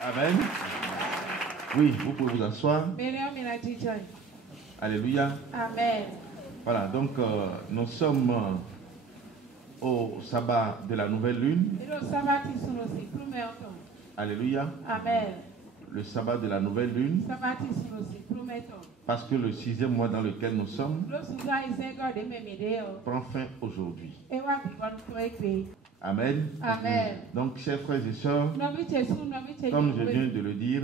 Amen. Oui, vous pouvez vous asseoir. Alléluia. Amen. Voilà, donc nous sommes au sabbat de la nouvelle lune. Alléluia. Amen. Le sabbat de la nouvelle lune. Parce que le 6e mois dans lequel nous sommes prend fin aujourd'hui. Amen. Amen. Donc, chers frères et sœurs, comme je viens de le dire,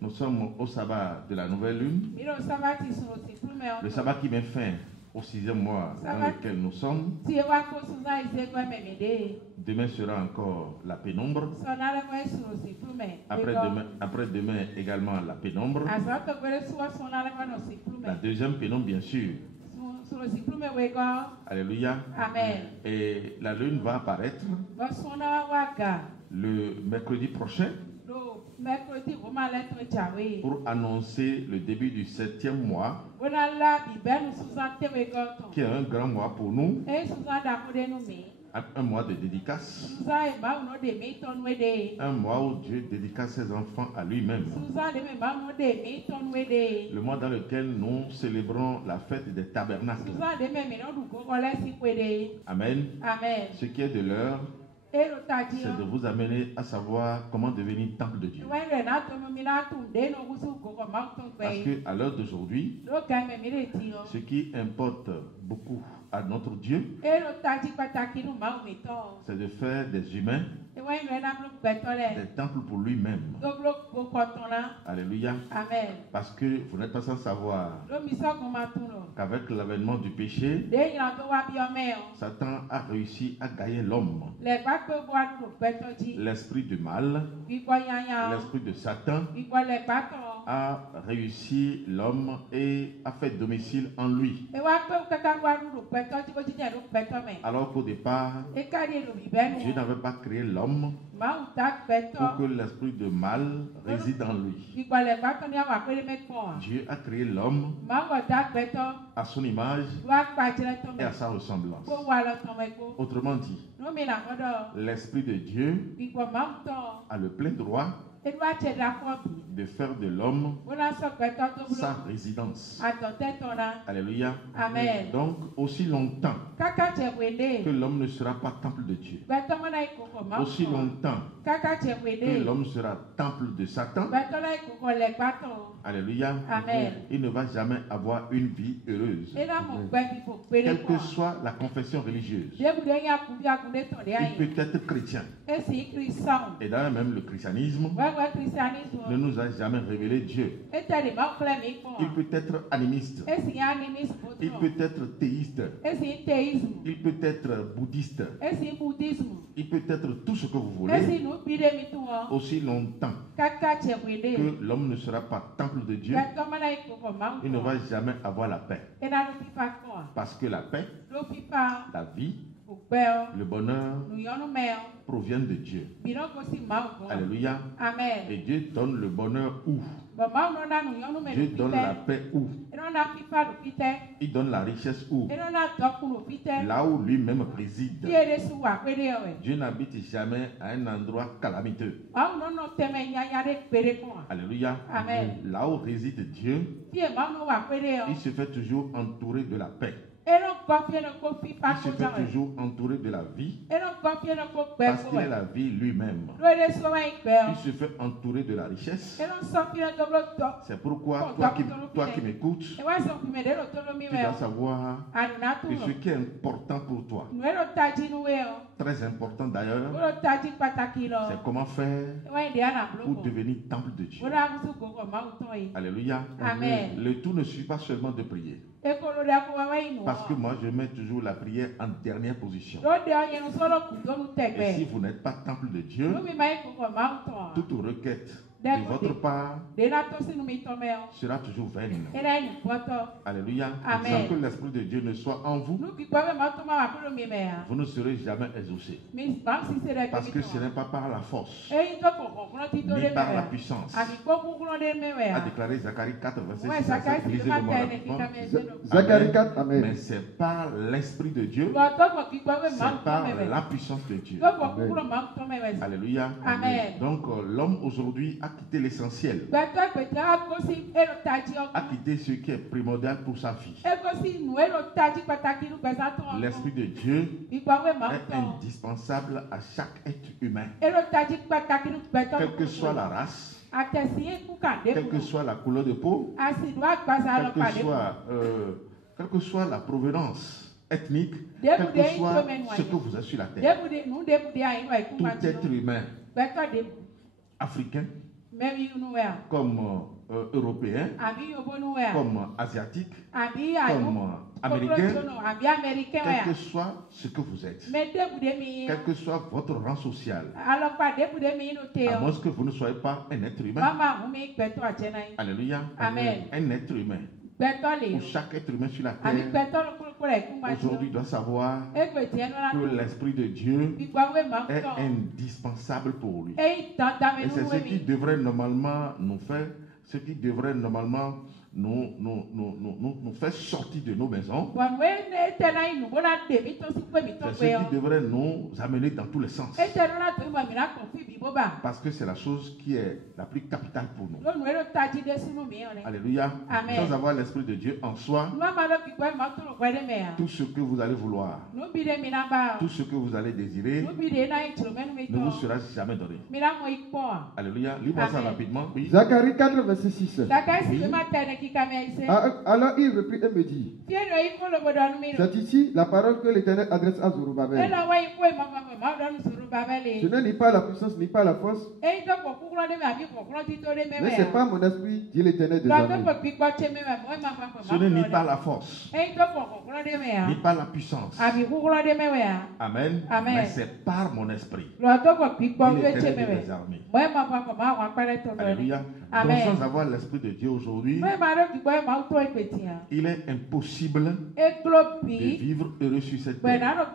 nous sommes au sabbat de la nouvelle lune. Le sabbat qui met fin au 6e mois dans lequel nous sommes. Demain sera encore la pénombre. Après-demain également la pénombre. La deuxième pénombre, bien sûr. Alléluia. Amen. Et la lune va apparaître le mercredi prochain pour annoncer le début du 7e mois, qui est un grand mois pour nous, un mois de dédicace, un mois où Dieu dédicace ses enfants à lui-même, le mois dans lequel nous célébrons la fête des tabernacles. Amen. Amen. Ce qui est de l'heure, c'est de vous amener à savoir comment devenir temple de Dieu. Parce qu'à l'heure d'aujourd'hui, ce qui importe beaucoup à notre Dieu, c'est de faire des humains des temples pour lui-même. Alléluia. Amen. Parce que vous n'êtes pas sans savoir qu'avec l'avènement du péché, Satan a réussi à gagner l'homme. L'esprit du mal, l'esprit de Satan a réussi l'homme et a fait domicile en lui. Alors qu'au départ, Dieu n'avait pas créé l'homme pour que l'esprit de mal réside en lui. Dieu a créé l'homme à son image et à sa ressemblance. Autrement dit, l'esprit de Dieu a le plein droit de faire de l'homme sa résidence. Alléluia. Amen. Donc, aussi longtemps que l'homme ne sera pas temple de Dieu, aussi longtemps que l'homme sera temple de Satan, alléluia, Amen. il ne va jamais avoir une vie heureuse. Quelle que soit la confession religieuse, il peut être chrétien. Et d'ailleurs même le christianisme ne nous a jamais révélé Dieu. Il peut être animiste, il peut être théiste, il peut être bouddhiste, il peut être tout ce que vous voulez, aussi longtemps que l'homme ne sera pas temple de Dieu, il ne va jamais avoir la paix. Parce que la paix, la vie, le bonheur proviennent de Dieu. Alléluia. Amen. Et Dieu donne le bonheur où? Dieu donne la paix où? Il donne la richesse où? Là où lui-même réside. Dieu n'habite jamais à un endroit calamiteux. Alléluia. Amen. Là où réside Dieu, il se fait toujours entourer de la paix. Il se fait toujours entouré de la vie parce qu'il est la vie lui-même. Il se fait entourer de la richesse. C'est pourquoi toi qui m'écoutes, tu dois savoir que ce qui est important pour toi, très important d'ailleurs, c'est comment faire pour devenir temple de Dieu. Alléluia. Amen. Le tout ne suffit pas seulement de prier. Parce que moi je mets toujours la prière en dernière position. Et si vous n'êtes pas temple de Dieu, toute requête de votre part sera toujours vaine. Alléluia. Sans que l'Esprit de Dieu ne soit en vous, vous ne serez jamais exaucés. Parce que ce n'est pas par la force, ni par la puissance, a déclaré Zacharie 4, verset 6. Zacharie 4, amen. Mais c'est par l'Esprit de Dieu, c'est par la puissance de Dieu. Amen. Alléluia. Amen. Donc l'homme aujourd'hui a quitté l'essentiel, a quitté ce qui est primordial pour sa vie. L'Esprit de Dieu est indispensable à chaque être humain, quelle que soit la race, quelle que soit la couleur de peau, quelle que soit la provenance ethnique, quel que soit ce que vous êtes sur la terre. Tout être humain, africain, comme européen, comme asiatique, comme américain, quel que soit ce que vous êtes, quel que soit votre rang social, à moins que vous ne soyez pas un être humain. Alléluia. Amen. Un être humain. Pour chaque être humain sur la terre, aujourd'hui doit savoir que l'Esprit de Dieu est indispensable pour lui. Et c'est ce qui devrait normalement nous faire, ce qui devrait normalement nous faire sortir de nos maisons. C'est ce qui devrait nous amener dans tous les sens. Parce que c'est la chose qui est la plus capitale pour nous. Alléluia. Amen. Sans avoir l'Esprit de Dieu en soi, tout ce que vous allez vouloir, tout ce que vous allez désirer, ne vous sera jamais donné. Alléluia. Lis-moi ça rapidement. Oui. Zacharie 4, verset 6. Oui. Alors il reprit et me dit, c'est ici la parole que l'Éternel adresse à Zorobabel. Je ne nie pas la puissance ni pas la force, mais ce n'est pas mon esprit, dit l'Éternel des armées. Ce n'est ni pas la force, ni pas la puissance. Amen. Mais c'est par mon esprit, dit l'Éternel des armées. Alléluia. Donc sans avoir l'Esprit de Dieu aujourd'hui, il est impossible de vivre heureux sur cette terre.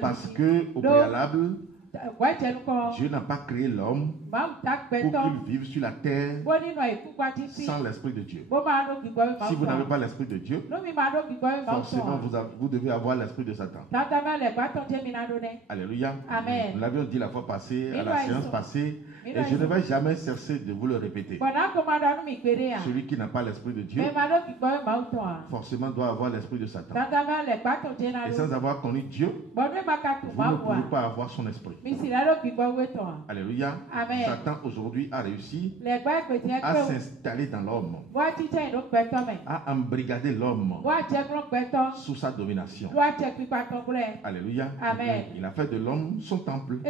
Parce que au préalable, Dieu n'a pas créé l'homme pour qu'il vive sur la terre sans l'Esprit de Dieu. Si vous n'avez pas l'Esprit de Dieu, forcément vous devez avoir l'Esprit de Satan. Alléluia. Amen. Nous l'avions dit la fois passée, à la séance passée, et je ne vais jamais cesser de vous le répéter. Celui qui n'a pas l'Esprit de Dieu, forcément doit avoir l'Esprit de Satan. Et sans avoir connu Dieu, vous ne pouvez pas avoir son esprit. Alléluia. Amen. Satan aujourd'hui a réussi à s'installer dans l'homme, à embrigader l'homme sous sa domination. Alléluia. Amen. Il a fait de l'homme son temple,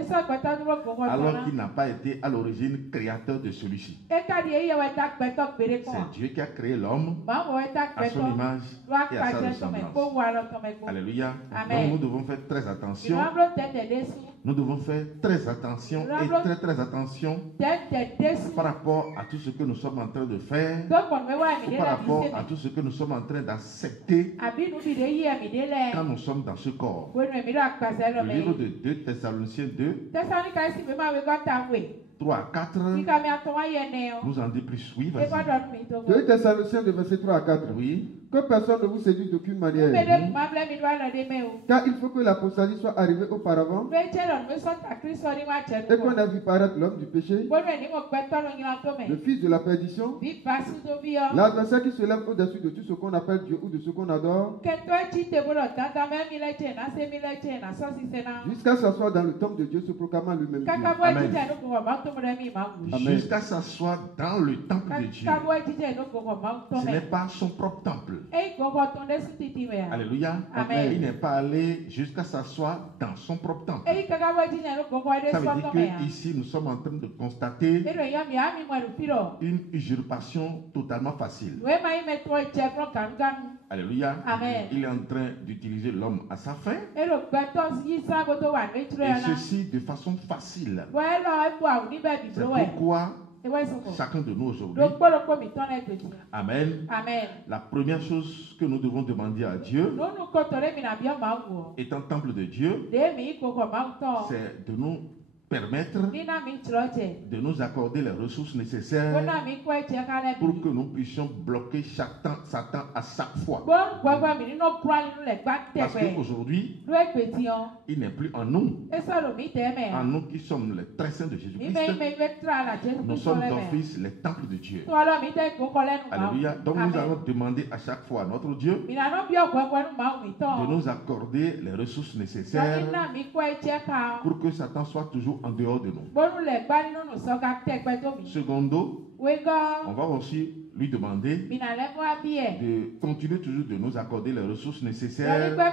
alors qu'il n'a pas été à l'origine créateur de celui-ci. C'est Dieu qui a créé l'homme à son image et à sa ressemblance. Alléluia. Donc nous devons faire très attention. Nous devons faire très attention et très attention par rapport à tout ce que nous sommes en train de faire, ou par rapport à tout ce que nous sommes en train d'accepter quand nous sommes dans ce corps. Le livre de 2 Thessaloniciens 2, 3 à 4 nous en dit plus. Oui, vas-y. 2 Thessaloniciens de verset 3 à 4. Oui. Que personne ne vous séduise d'aucune manière. Car il faut que l'apostasie soit arrivée auparavant et qu'on a vu paraître l'homme du péché, le fils de la perdition, l'adversaire qui se lève au-dessus de tout ce qu'on appelle Dieu ou de ce qu'on adore, jusqu'à s'asseoir dans le temple de Dieu se proclamant lui-même Dieu. Amen. Jusqu'à s'asseoir dans le temple de Dieu. Ce n'est pas son propre temple. Alléluia. Amen. Il n'est pas allé jusqu'à s'asseoir dans son propre temple. Ça veut dire qu'ici nous sommes en train de constater une usurpation totalement facile. Alléluia. Amen. Il est en train d'utiliser l'homme à sa fin. Et ceci de façon facile. C'est pourquoi chacun de nous aujourd'hui. Amen. La première chose que nous devons demander à Dieu, étant temple de Dieu, c'est de nous permettre de nous accorder les ressources nécessaires pour que nous puissions bloquer Satan à chaque fois. Parce qu'aujourd'hui, il n'est plus en nous. En nous qui sommes les très saints de Jésus-Christ, nous sommes d'office les temples de Dieu. Alléluia. Donc nous allons demander à chaque fois à notre Dieu de nous accorder les ressources nécessaires pour que Satan soit toujours en dehors de nous. Secondo, on va aussi lui demander de continuer toujours de nous accorder les ressources nécessaires pour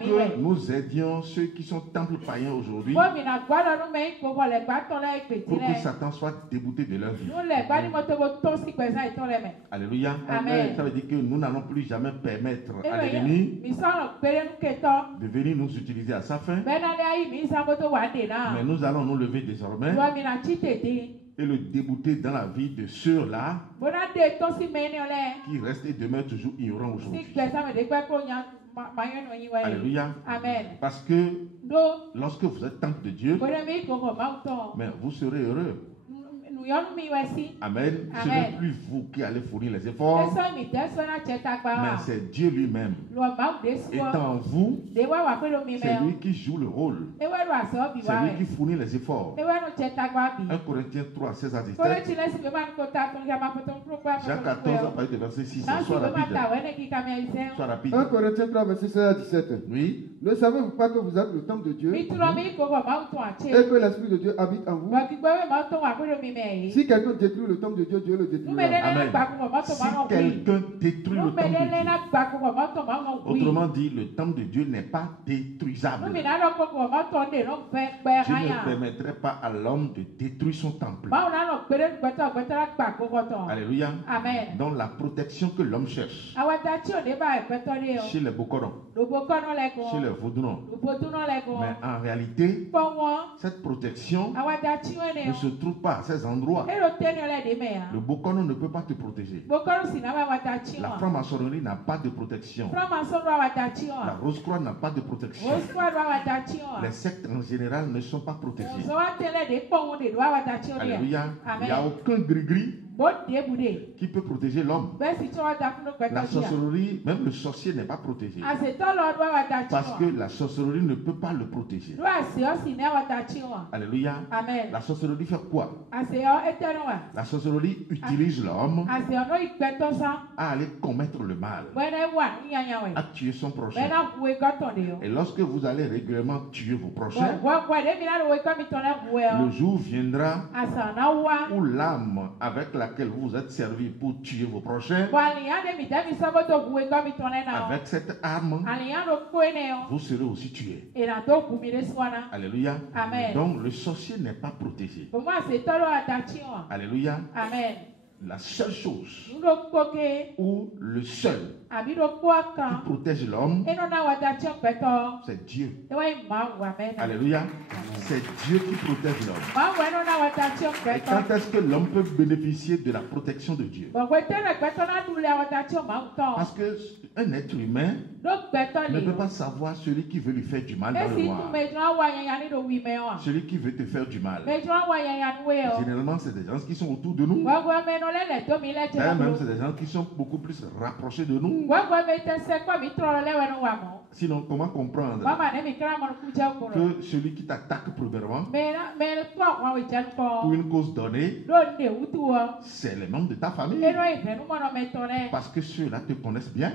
que nous aidions ceux qui sont temples païens aujourd'hui, pour que Satan soit débouté de leur vie. Alléluia. Amen. Ça veut dire que nous n'allons plus jamais permettre à l'ennemi de venir nous utiliser à sa fin, mais nous allons nous lever désormais et le débouter dans la vie de ceux-là qui restent et demeurent toujours ignorants aujourd'hui. Alléluia. Amen. Parce que lorsque vous êtes temple de Dieu, mais vous serez heureux. Amen. Ce n'est plus vous qui allez fournir les efforts, mais c'est Dieu lui-même. Étant en vous, c'est lui qui joue le rôle. C'est lui qui fournit les efforts. 1 Corinthiens 3, 16 à 17. Jacques 14 à partir de verset 6. Sois rapide. Sois rapide. 1 Corinthiens 3, verset 16 à 17. Oui. Ne savez-vous pas que vous êtes le temple de Dieu et que l'Esprit de Dieu habite en vous? Si quelqu'un détruit le temple de Dieu, Dieu le détruira. Amen. Si quelqu'un détruit le temple de Dieu, autrement dit, le temple de Dieu n'est pas détruisable. Dieu ne permettrait pas à l'homme de détruire son temple. Alléluia. Amen. Donc la protection que l'homme cherche chez les Bokorons, chez les Vaudrons, mais en réalité, cette protection ne se trouve pas à ces endroits. Le Bokono ne peut pas te protéger. La franc-maçonnerie n'a pas de protection. La Rose-Croix n'a pas de protection. Les sectes en général ne sont pas protégées. Alléluia. Il n'y a aucun gris-gris qui peut protéger l'homme. La sorcellerie, même le sorcier n'est pas protégé. Parce que la sorcellerie ne peut pas le protéger. Alléluia. Amen. La sorcellerie fait quoi? La sorcellerie utilise l'homme à aller commettre le mal, à tuer son prochain. Et lorsque vous allez régulièrement tuer vos prochains, le jour viendra où l'âme avec laquelle vous êtes servi pour tuer vos prochains, avec cette arme, vous serez aussi tués. Alléluia. Amen. Donc le sorcier n'est pas protégé. Alléluia. Amen. La seule chose ou le seul qui protège l'homme, c'est Dieu. Alléluia. C'est Dieu qui protège l'homme. Et quand est-ce que l'homme peut bénéficier de la protection de Dieu? Parce qu'un être humain ne peut pas savoir celui qui veut lui faire du mal dans le noir. Celui qui veut te faire du mal. Généralement, c'est des gens qui sont autour de nous. Même c'est des gens qui sont beaucoup plus rapprochés de nous. Sinon, comment comprendre que celui qui t'attaque premièrement pour une cause donnée, c'est les membres de ta famille? Parce que ceux-là te connaissent bien.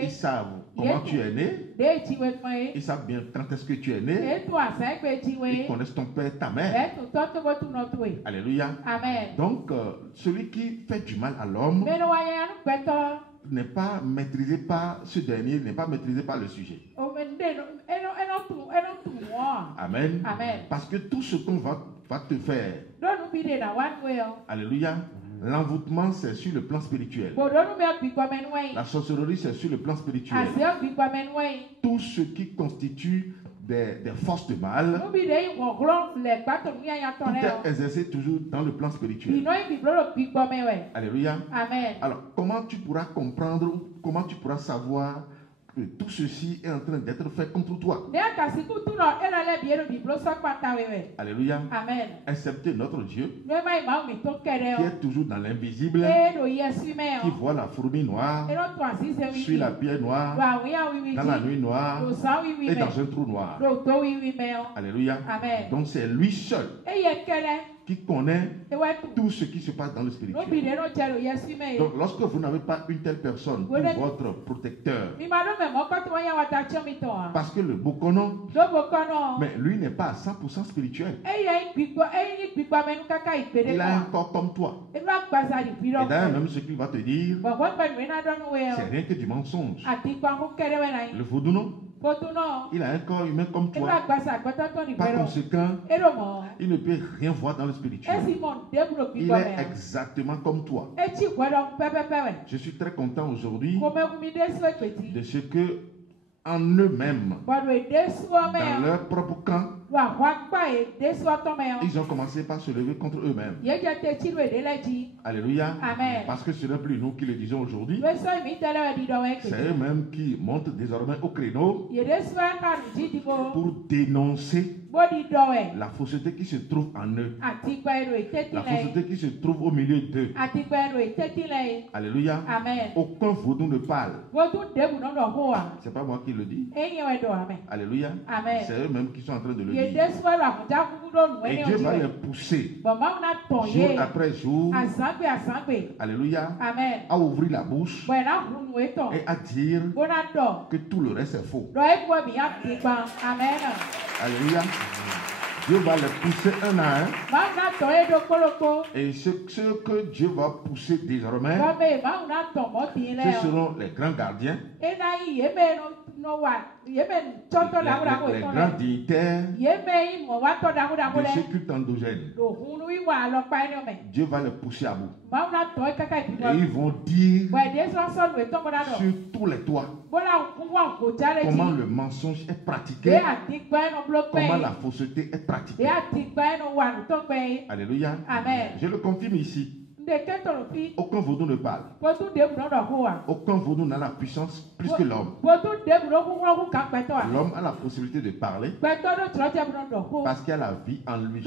Ils savent comment tu es né. Ils savent bien quand est-ce que tu es né. Ils connaissent ton père, ta mère. Alléluia. Amen. Donc, celui qui fait du mal à l'homme n'est pas maîtrisé par ce dernier, n'est pas maîtrisé par le sujet. Amen. Amen. Parce que tout ce qu'on va te faire, alléluia, l'envoûtement c'est sur le plan spirituel. La sorcellerie c'est sur le plan spirituel. Tout ce qui constitue des forces de mal, tout est exercé toujours dans le plan spirituel. Alléluia. Amen. Alors, comment tu pourras comprendre, comment tu pourras savoir que tout ceci est en train d'être fait contre toi? Alléluia. Amen. Excepté notre Dieu, qui est toujours dans l'invisible, qui voit la fourmi noire, suit la pierre noire, dans la nuit noire et dans un trou noir. Alléluia. Amen. Donc c'est lui seul qui connaît tout ce qui se passe dans le spirituel. Donc lorsque vous n'avez pas une telle personne pour votre protecteur, parce que le Bokono, mais lui n'est pas à 100% spirituel. Il a un corps comme toi. Et d'ailleurs, même ce qu'il va te dire, c'est rien que du mensonge. Le vaudou, non? Il a un corps humain comme toi. Par conséquent, il ne peut rien voir dans le spirituel. Il est exactement comme toi. Je suis très content aujourd'hui de ce que en eux-mêmes, dans leur propre camp, ils ont commencé par se lever contre eux-mêmes. Alléluia. Amen. Parce que ce n'est plus nous qui le disons aujourd'hui. C'est eux-mêmes qui montent désormais au créneau pour dénoncer la fausseté qui se trouve en eux. La fausseté qui se trouve au milieu d'eux. Alléluia. Amen. Aucun vaudou ne parle. C'est pas moi qui le dis. Alléluia. Amen. C'est eux-mêmes qui sont en train de le dire. Et Dieu va les pousser jour après jour. Alléluia. Amen. À ouvrir la bouche et à dire que tout le reste est faux. Amen. Alléluia. Dieu va les pousser un à un. Et ce que Dieu va pousser désormais, ce seront les grands gardiens, les grands dignitaires de ce culte endogène. Dieu va les pousser à bout. Et ils vont dire sur tous les toits comment le mensonge est pratiqué, comment la fausseté est pratiquée. Alléluia. Amen. Je le confirme ici. Aucun vaudou ne parle. Aucun vaudou n'a la puissance plus que l'homme. L'homme a la possibilité de parler parce qu'il a la vie en lui.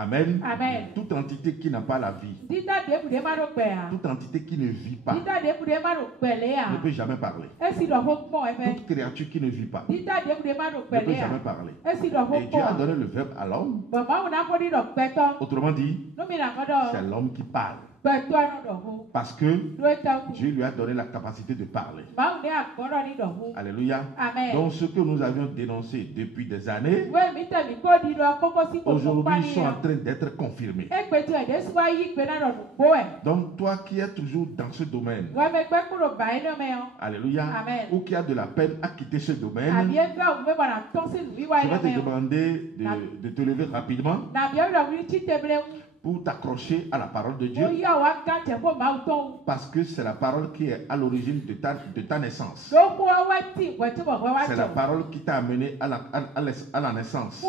Amen. Amen. Toute entité qui n'a pas la vie, toute entité qui ne vit pas, ne peut jamais parler. Toute créature qui ne vit pas, ne peut jamais parler. Et Dieu a donné le verbe à l'homme. Autrement dit, c'est l'homme qui parle. Parce que Dieu lui a donné la capacité de parler. Alléluia. Amen. Donc ce que nous avions dénoncé depuis des années, aujourd'hui ils sont en train d'être confirmés. Donc toi qui es toujours dans ce domaine, alléluia, Amen. Ou qui a de la peine à quitter ce domaine, je vais te demander de te lever rapidement pour t'accrocher à la parole de Dieu, parce que c'est la parole qui est à l'origine de ta naissance. C'est la parole qui t'a amené à la naissance.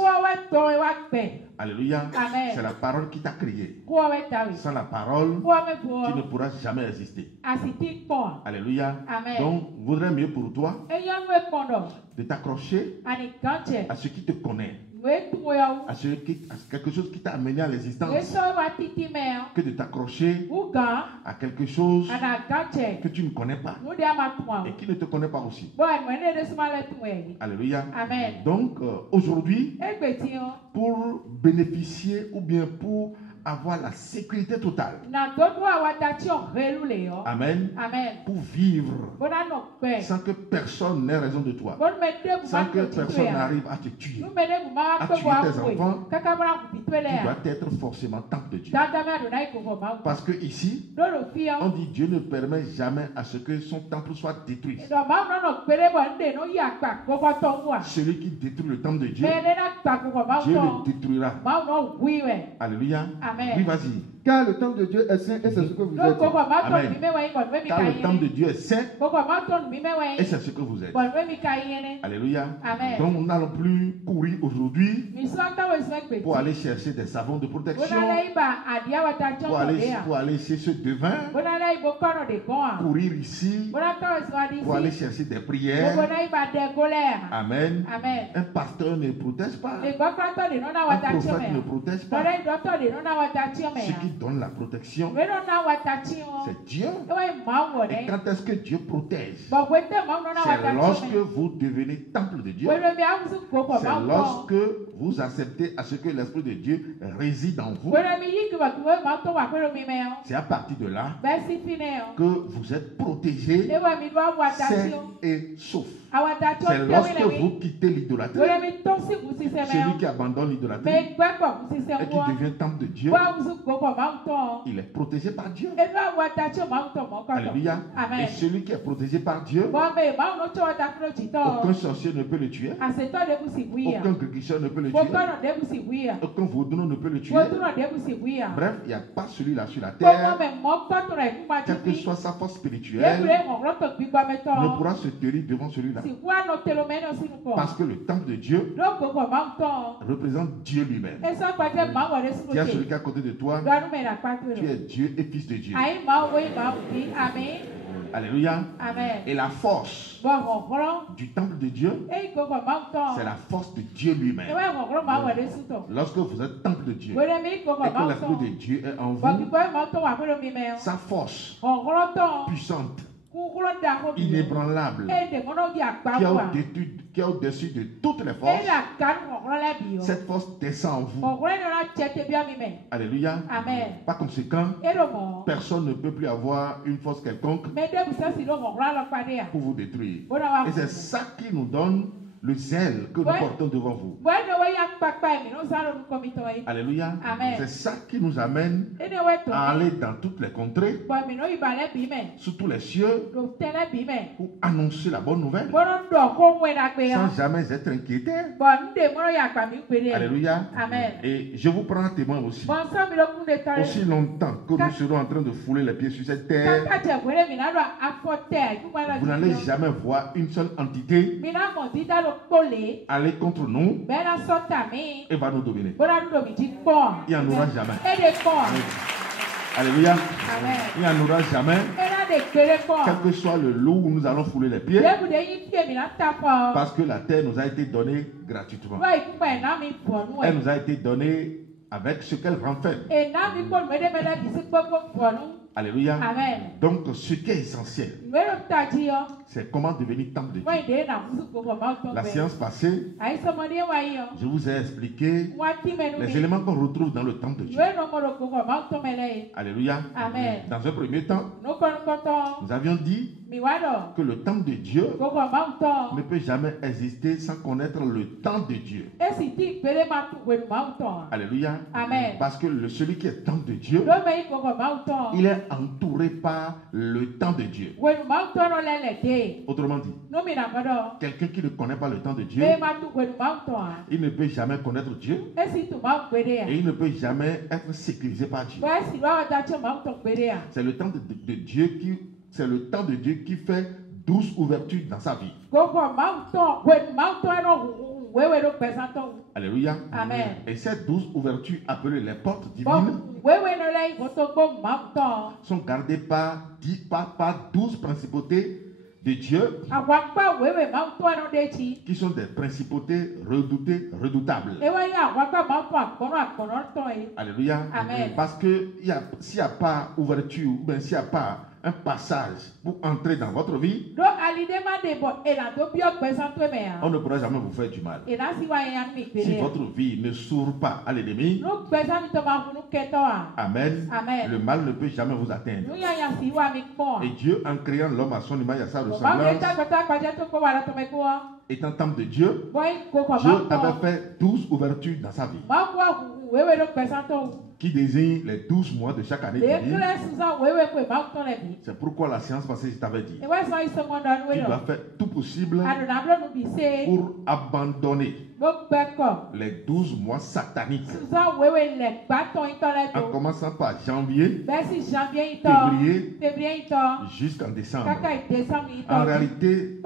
Alléluia. C'est la parole qui t'a créé. Sans la parole, tu ne pourras jamais exister. Alléluia. Amen. Donc, vaudrait mieux pour toi de t'accrocher à ce qui te connaît, à quelque chose qui t'a amené à l'existence, que de t'accrocher à quelque chose que tu ne connais pas et qui ne te connaît pas aussi. Alléluia. Amen. Donc aujourd'hui, pour bénéficier ou bien pour avoir la sécurité totale, amen, Amen. pour vivre sans que personne n'ait raison de toi, sans que personne n'arrive à te tuer, à tuer tes enfants, tu dois être forcément temple de Dieu. Parce que ici, on dit Dieu ne permet jamais à ce que son temple soit détruit. Celui qui détruit le temple de Dieu, Dieu le détruira. Amen. Oui, vas-y. Car le temple de Dieu est saint et c'est ce que vous êtes. Amen. Car le temple de Dieu est saint et c'est ce que vous êtes. Alléluia. Amen. Donc nous n'allons plus courir aujourd'hui pour aller chercher des savons de protection, pour aller chez ce devin, courir ici pour aller chercher des prières. Amen. Amen. Un pasteur ne protège pas. Un prophète ne protège pas. Ce qui donne la protection, c'est Dieu. Et quand est-ce que Dieu protège? C'est lorsque vous devenez temple de Dieu. C'est lorsque vous acceptez à ce que l'Esprit de Dieu réside en vous. C'est à partir de là que vous êtes protégés, sains et saufs. C'est lorsque vous quittez l'idolâtrie, celui qui abandonne l'idolâtrie et qui devient temple de Dieu, il est protégé par Dieu. Alléluia. Amen. Et celui qui est protégé par Dieu, aucun sorcier ne peut le tuer, aucun grégisseur ne peut le tuer, aucun vaudou ne peut le tuer. Bref, il n'y a pas celui-là sur la terre, quelle que soit sa force spirituelle, ne pourra se tenir devant celui-là. Parce que le temple de Dieu représente Dieu lui-même. Dis à celui qui est à côté de toi, tu es Dieu et fils de Dieu. Alléluia. Amen. Et la force du temple de Dieu, c'est la force de Dieu lui-même. Lorsque vous êtes temple de Dieu et que l'Esprit de Dieu est en vous, sa force puissante, inébranlable, qui est au-dessus de toutes les forces, cette force descend en vous. Alléluia. Amen. Par conséquent, personne ne peut plus avoir une force quelconque pour vous détruire. Et c'est ça qui nous donne le zèle que nous portons devant vous. Alléluia. Amen. C'est ça qui nous amène à aller dans toutes les contrées, sous tous les cieux, pour annoncer la bonne nouvelle, sans jamais être inquiété. Alléluia. Amen. Et je vous prends un témoin aussi. Aussi longtemps que nous serons en train de fouler les pieds sur cette terre, vous n'allez jamais voir une seule entité aller contre nous et va nous dominer. Il n'y en aura jamais. Alléluia. Amen. Il n'y en aura jamais. Quel que soit le lot où nous allons fouler les pieds, parce que la terre nous a été donnée gratuitement. Elle nous a été donnée avec ce qu'elle renferme. Alléluia. Amen. Donc, ce qui est essentiel, c'est comment devenir temple de Dieu. La séance passée, je vous ai expliqué les éléments qu'on retrouve dans le temple de Dieu. Alléluia. Amen. Dans un premier temps, nous avions dit que le temple de Dieu ne peut jamais exister sans connaître le temps de Dieu. Alléluia. Amen. Parce que celui qui est temple de Dieu, il est entouré par le temps de Dieu. Autrement dit, quelqu'un qui ne connaît pas le temps de Dieu, il ne peut jamais connaître Dieu et il ne peut jamais être sécurisé par Dieu. C'est le temps de Dieu qui fait 12 ouvertures dans sa vie. Alléluia. Amen. Et ces 12 ouvertures appelées les portes divines sont gardées par 12 principautés de Dieu qui sont des principautés redoutables. Alléluia. Amen. Parce que s'il n'y a pas ouverture, ou bien s'il n'y a pas un passage pour entrer dans votre vie, on ne pourra jamais vous faire du mal. Si votre vie ne s'ouvre pas à l'ennemi, amen, Amen. le mal ne peut jamais vous atteindre. Et Dieu, en créant l'homme à son image et à sa ressemblance, étant temple de Dieu, Dieu avait fait 12 ouvertures dans sa vie, qui désigne les 12 mois de chaque année de vie. C'est pourquoi la séance passée, je t'avais dit, tu dois faire tout possible pour abandonner les 12 mois sataniques. En commençant par janvier, février, jusqu'en décembre. En réalité,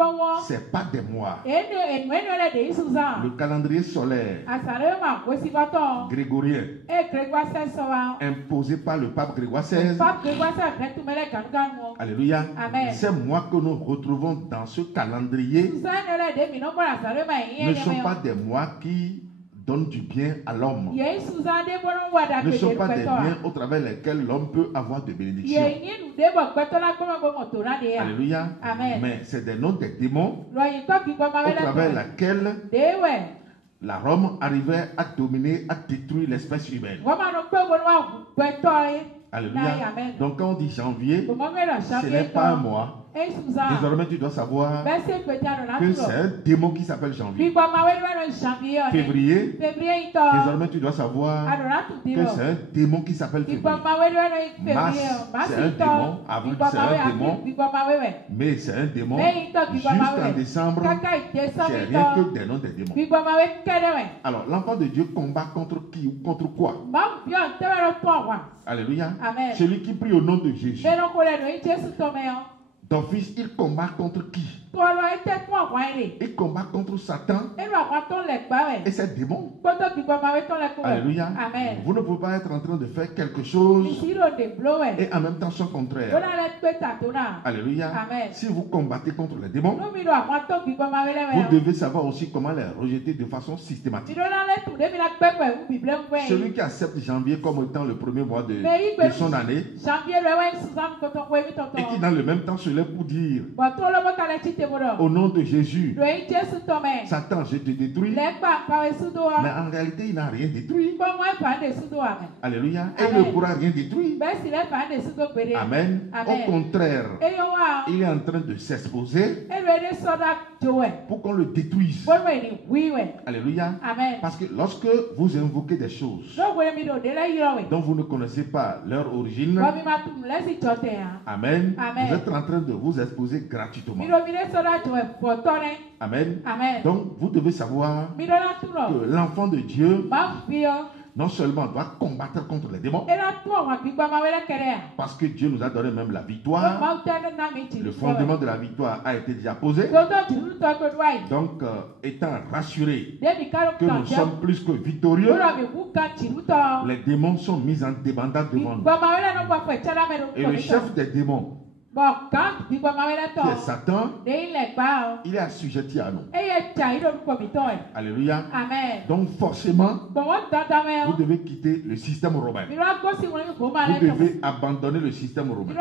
ce n'est pas des mois. Le calendrier solaire grégorien, imposé par le pape Grégoire XVI, alléluia, ces mois que nous retrouvons dans ce calendrier ne sont pas des mois qui donnent du bien à l'homme. Ne sont pas des biens au travers lesquels l'homme peut avoir de bénédictions. Alléluia. Mais c'est des noms des démons au travers lesquels la Rome arrivait à dominer, à détruire l'espèce humaine. Alléluia. Donc quand on dit janvier, ce n'est pas un mois. Désormais, tu dois savoir que c'est un démon qui s'appelle janvier. Février, désormais, tu dois savoir que c'est un démon qui s'appelle février. Mars, c'est un démon. Avril, c'est un démon. Mai, c'est un démon. Jusqu'en décembre, c'est rien que des noms des démons. Alors, l'enfant de Dieu combat contre qui ou contre quoi? Alléluia. Amen. Celui qui prie au nom de Jésus. D'office, il combat contre qui? Il combat contre Satan et ses démons. Alléluia. Amen. Vous ne pouvez pas être en train de faire quelque chose et en même temps son contraire. Alléluia. Amen. Si vous combattez contre les démons, vous devez savoir aussi comment les rejeter de façon systématique. Celui qui accepte janvier comme étant le premier mois de son année et qui dans le même temps se lève pour dire au nom de Jésus, Satan, je te détruis. Mais en réalité, il n'a rien détruit. Alléluia. Et il ne pourra rien détruire. Amen. Au contraire, il est en train de s'exposer pour qu'on le détruise. Alléluia. Amen. Parce que lorsque vous invoquez des choses dont vous ne connaissez pas leur origine, amen, vous êtes en train de vous exposer gratuitement. Amen. Amen. Donc, vous devez savoir que l'enfant de Dieu non seulement doit combattre contre les démons, parce que Dieu nous a donné même la victoire. Le fondement de la victoire a été déjà posé. Donc, étant rassuré que nous sommes plus que victorieux, les démons sont mis en débandade devant nous. Et le chef des démons, qui est Satan, il est assujetti à nous. Alléluia. Amen. Donc forcément, vous devez quitter le système romain. Vous devez abandonner le système romain.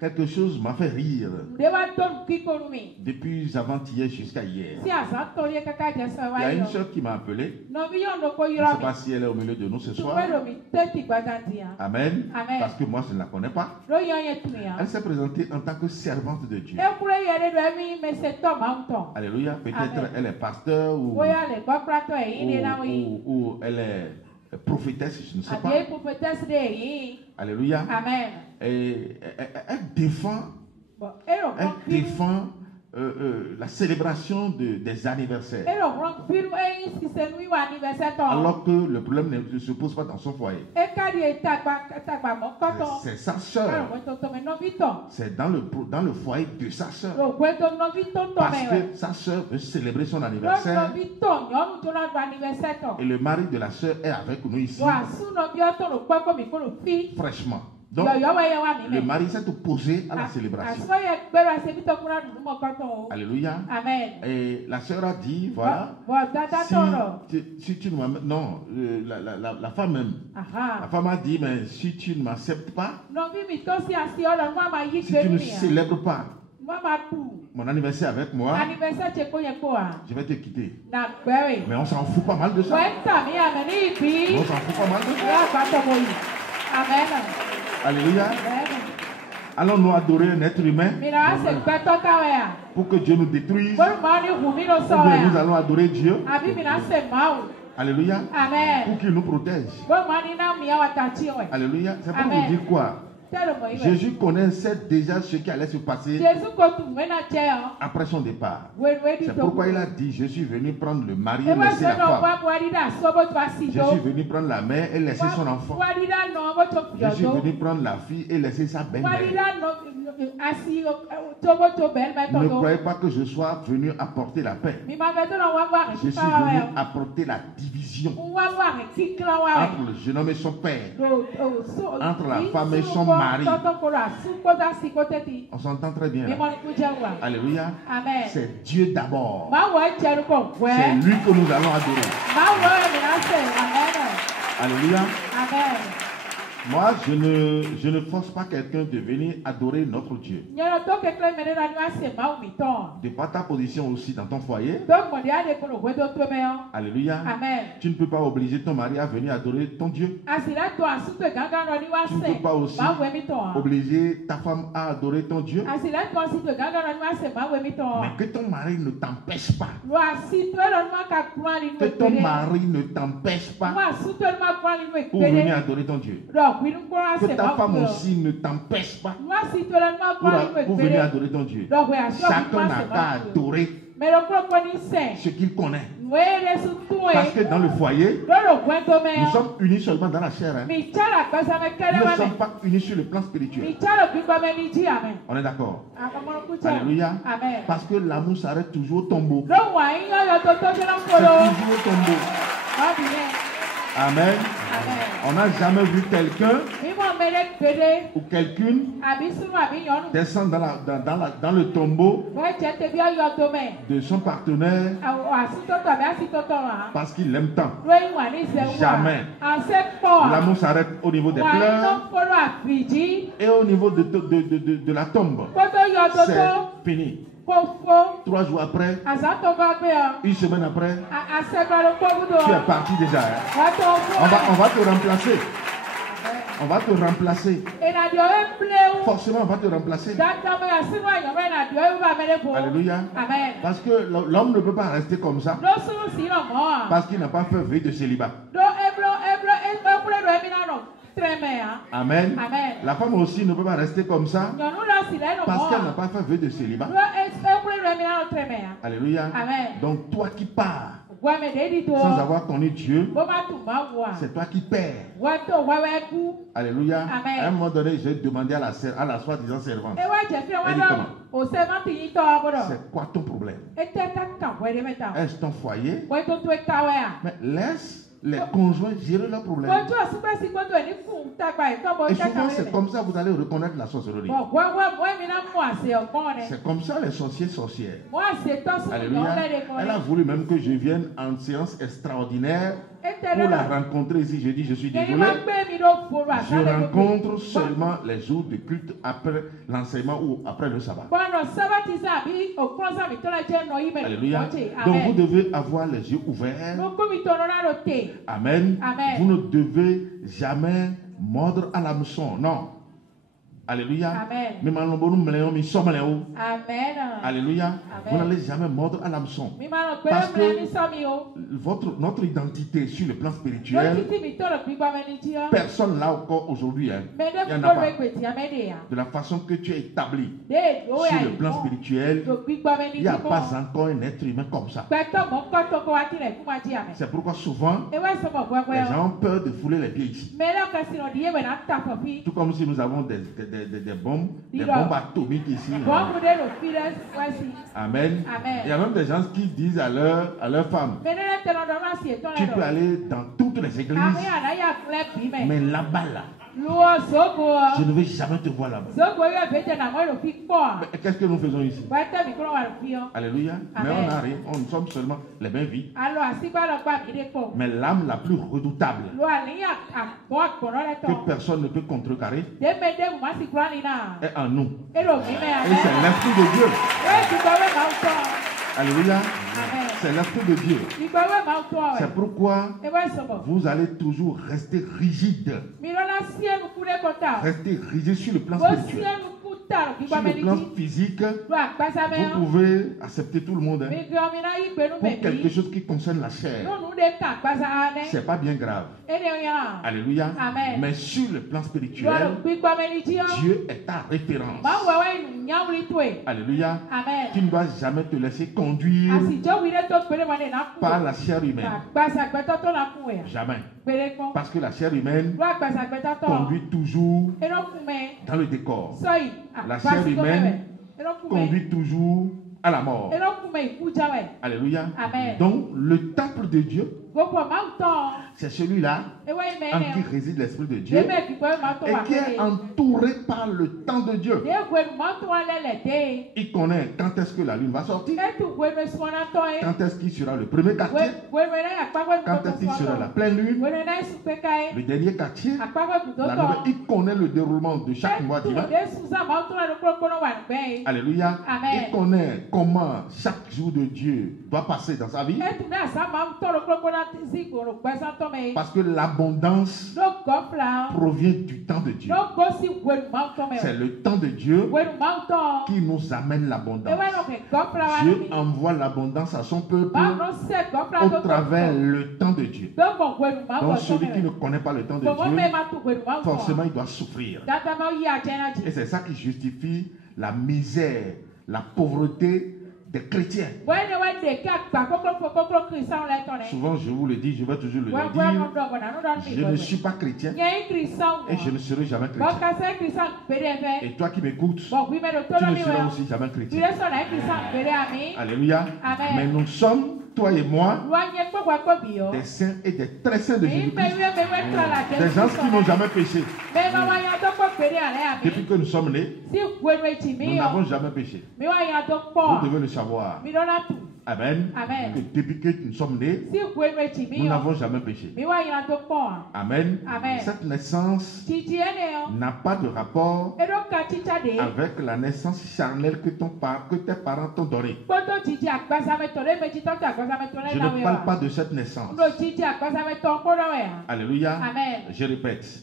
Quelque chose m'a fait rire depuis avant-hier jusqu'à hier. Il y a une soeur qui m'a appelé. Je ne sais pas si elle est au milieu de nous ce soir. Amen. Amen. Parce que moi je ne la connais pas. Elle s'est présentée en tant que servante de Dieu. Alléluia. Peut-être elle est pasteur ou elle est prophétesse, je ne sais pas. Alléluia. Amen. Et elle défend la célébration des anniversaires. Alors que le problème ne se pose pas dans son foyer. C'est sa soeur. C'est dans le foyer de sa soeur. Parce que sa soeur veut célébrer son anniversaire. Et le mari de la soeur est avec nous ici. Fraîchement. Donc, le mari s'est opposé à la célébration. Alléluia. Amen. Et la sœur a dit, voilà, si tu ne m'amènes, non, la femme même, la femme a dit, mais si tu ne m'acceptes pas, si tu ne célèbres pas mon anniversaire avec moi, je vais te quitter. Mais on s'en fout pas mal de ça. On s'en fout pas mal de ça. Amen. Alléluia. Allons-nous adorer un être humain pour que Dieu nous détruise, ou bien nous allons adorer Dieu, alléluia, pour qu'il nous protège. Alléluia. C'est pour vous dire quoi? Jésus connaissait déjà ce qui allait se passer après son départ. C'est pourquoi il a dit, je suis venu prendre le mari et laisser la femme. Je suis venu prendre la mère et laisser son enfant. Je suis venu prendre la fille et laisser sa belle-mère. Ne croyez pas que je sois venu apporter la paix. Je suis venu apporter la division entre le jeune homme et son père, entre la femme et son mari. On s'entend très bien. Alléluia. C'est Dieu d'abord. C'est lui que nous allons adorer. Alléluia. Amen. Moi, je ne force pas quelqu'un de venir adorer notre Dieu. De par ta position aussi dans ton foyer. Alléluia. Amen. Tu ne peux pas obliger ton mari à venir adorer ton Dieu. Tu ne peux pas aussi obliger ta femme à adorer ton Dieu. Mais que ton mari ne t'empêche pas. Que ton mari ne t'empêche pas pour venir adorer ton Dieu. Que ta femme aussi ne t'empêche pas pour venir adorer ton Dieu. Chacun n'a qu'à adorer ce qu'il connaît. Parce que dans le foyer, nous sommes unis seulement dans la chair. Nous ne sommes pas unis sur le plan spirituel. On est d'accord? Alléluia. Parce que l'amour s'arrête toujours au tombeau. C'est toujours au tombeau. Amen. On n'a jamais vu quelqu'un ou quelqu'une descendre dans le tombeau de son partenaire parce qu'il l'aime tant. Jamais. L'amour s'arrête au niveau des pleurs et au niveau de la tombe. C'est fini. 3 jours après, une semaine après, tu es parti déjà. On va te remplacer. On va te remplacer. Forcément, on va te remplacer. Alléluia. Parce que l'homme ne peut pas rester comme ça. Parce qu'il n'a pas fait vœu de célibat. Amen. La femme aussi ne peut pas rester comme ça parce qu'elle n'a pas fait vœu de célibat. Alléluia. Donc toi qui pars sans avoir connu Dieu, c'est toi qui perds. Alléluia. À un moment donné, j'ai demandé à la soi-disant servante, elle dit comment? C'est quoi ton problème? Est-ce ton foyer? Mais laisse les conjoints gérer leurs problèmes. Et souvent, c'est comme ça que vous allez reconnaître la sorcellerie. C'est comme ça les sorcières. Alléluia. Elle a voulu même que je vienne en séance extraordinaire pour la rencontrer ici. Je dis, je suis désolé. Je rencontre seulement les jours de culte après l'enseignement ou après le sabbat. Alléluia. Donc vous devez avoir les yeux ouverts. Amen. Vous ne devez jamais mordre à l'hameçon. Non. Alléluia. Amen. Alléluia. Vous n'allez jamais mordre à l'hameçon. Parce que notre identité sur le plan spirituel, personne là encore aujourd'hui. Il n'y en a pas. De la façon que tu es établi sur le plan spirituel, il n'y a pas encore un être humain comme ça. C'est pourquoi souvent, les gens ont peur de fouler les pieds ici. Tout comme si nous avons des bombes atomiques ici. Amen. Il y a même des gens qui disent à leur femme, tu peux aller dans toutes les églises, mais là-bas, je ne vais jamais te voir là-bas. Qu'est-ce que nous faisons ici? Alléluia. Mais on n'a rien, nous sommes seulement les mains vides. Mais l'âme la plus redoutable que personne ne peut contrecarrer est en nous. Et c'est l'Esprit de Dieu. Alléluia. C'est l'Esprit de Dieu. C'est pourquoi vous allez toujours rester rigide. Rester rigide sur le plan spirituel. Sur le plan physique, vous pouvez accepter tout le monde pour quelque chose qui concerne la chair. C'est pas bien grave. Alléluia. Amen. Mais sur le plan spirituel, Dieu est ta référence. Alléluia. Amen. Tu ne dois jamais te laisser conduire par la chair humaine. Jamais. Parce que la chair humaine conduit toujours dans le décor. La chair humaine conduit toujours à la mort. Alléluia. Amen. Donc le temple de Dieu, c'est celui-là en qui réside l'Esprit de Dieu et qui est entouré par le temps de Dieu. Il connaît quand est-ce que la lune va sortir, quand est-ce qu'il sera le premier quartier, quand est-ce qu'il sera la pleine lune, le dernier quartier, la nouvelle. Il connaît le déroulement de chaque mois divin. Alléluia. Amen. Il connaît comment chaque jour de Dieu doit passer dans sa vie. Parce que l'abondance provient du temps de Dieu. C'est le temps de Dieu qui nous amène l'abondance. Dieu envoie l'abondance à son peuple au travers le temps de Dieu. Donc celui qui ne connaît pas le temps de Dieu, forcément il doit souffrir. Et c'est ça qui justifie la misère, la pauvreté des chrétiens. Souvent je vous le dis, je vais toujours le dire, je ne suis pas chrétien et je ne serai jamais chrétien. Et toi qui m'écoutes, tu ne seras aussi jamais chrétien. Alléluia. Amen. Mais nous sommes, toi et moi, des saints et des très saints de Jésus-Christ, des gens qui n'ont jamais péché. Depuis que nous sommes nés, nous n'avons jamais péché. Vous devez le savoir. Amen. Amen. Depuis que nous sommes nés, nous n'avons jamais péché. Amen. Amen. Cette naissance n'a pas de rapport avec la naissance charnelle que tes parents t'ont donnée. Je ne parle pas de cette naissance. Alléluia. Amen. Je répète.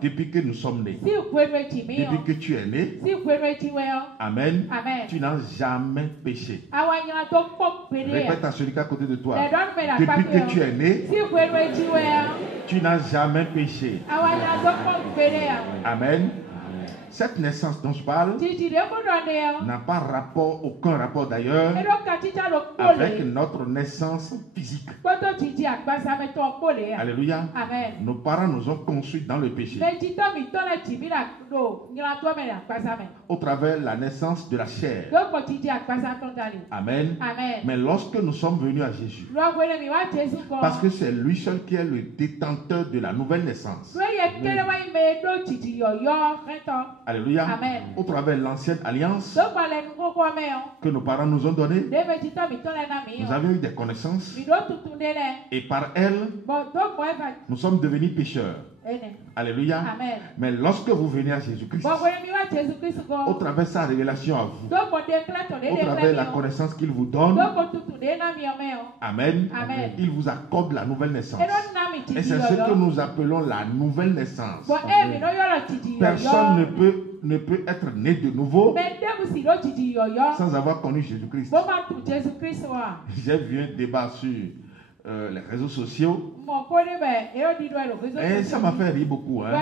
Depuis que nous sommes nés, depuis que tu es né, amen, tu n'as jamais péché. Répète à celui qui est à côté de toi. Depuis que tu es né, tu n'as jamais péché. Amen. Cette naissance dont je parle n'a pas aucun rapport d'ailleurs avec notre naissance physique. Alléluia. Amen. Nos parents nous ont conçus dans le péché au travers de la naissance de la chair. Amen. Amen. Mais lorsque nous sommes venus à Jésus, parce que c'est lui seul qui est le détenteur de la nouvelle naissance. Alléluia. Amen. Au travers de l'ancienne alliance que nos parents nous ont donnée, nous avions eu des connaissances et par elles, nous sommes devenus pécheurs. Alléluia. Amen. Mais lorsque vous venez à Jésus-Christ, au travers de sa révélation à vous, au travers de la connaissance qu'il vous donne, amen, amen, il vous accorde la nouvelle naissance. Et c'est ce que nous appelons la nouvelle naissance. Personne ne peut être né de nouveau sans avoir connu Jésus-Christ. J'ai vu un débat sur les réseaux sociaux et ça m'a fait rire beaucoup, hein?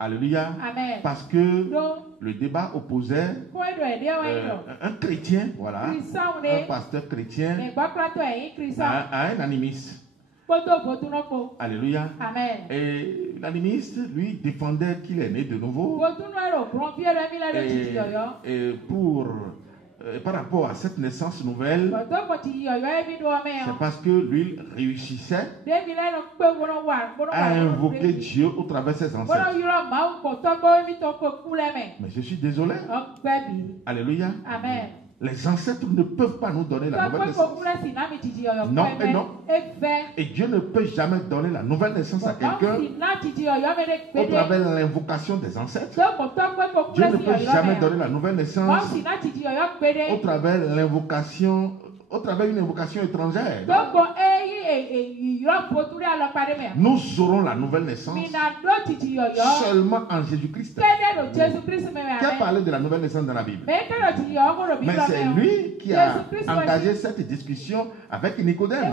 Alléluia. Amen. Parce que le débat opposait un chrétien, voilà, un pasteur chrétien à un animiste. Alléluia. Amen. Et l'animiste, lui, défendait qu'il est né de nouveau. Et par rapport à cette naissance nouvelle, c'est parce que lui réussissait à invoquer Dieu au travers de ses ancêtres. Mais je suis désolé. Alléluia. Amen. Les ancêtres ne peuvent pas nous donner la nouvelle naissance. Non et non. Et Dieu ne peut jamais donner la nouvelle naissance à quelqu'un au travers de l'invocation des ancêtres. Dieu ne peut jamais donner la nouvelle naissance au travers de l'invocation au travers d'une invocation étrangère. Nous aurons la nouvelle naissance seulement en Jésus-Christ. Qui a parlé de la nouvelle naissance dans la Bible? Mais c'est lui qui a engagé cette discussion avec Nicodème.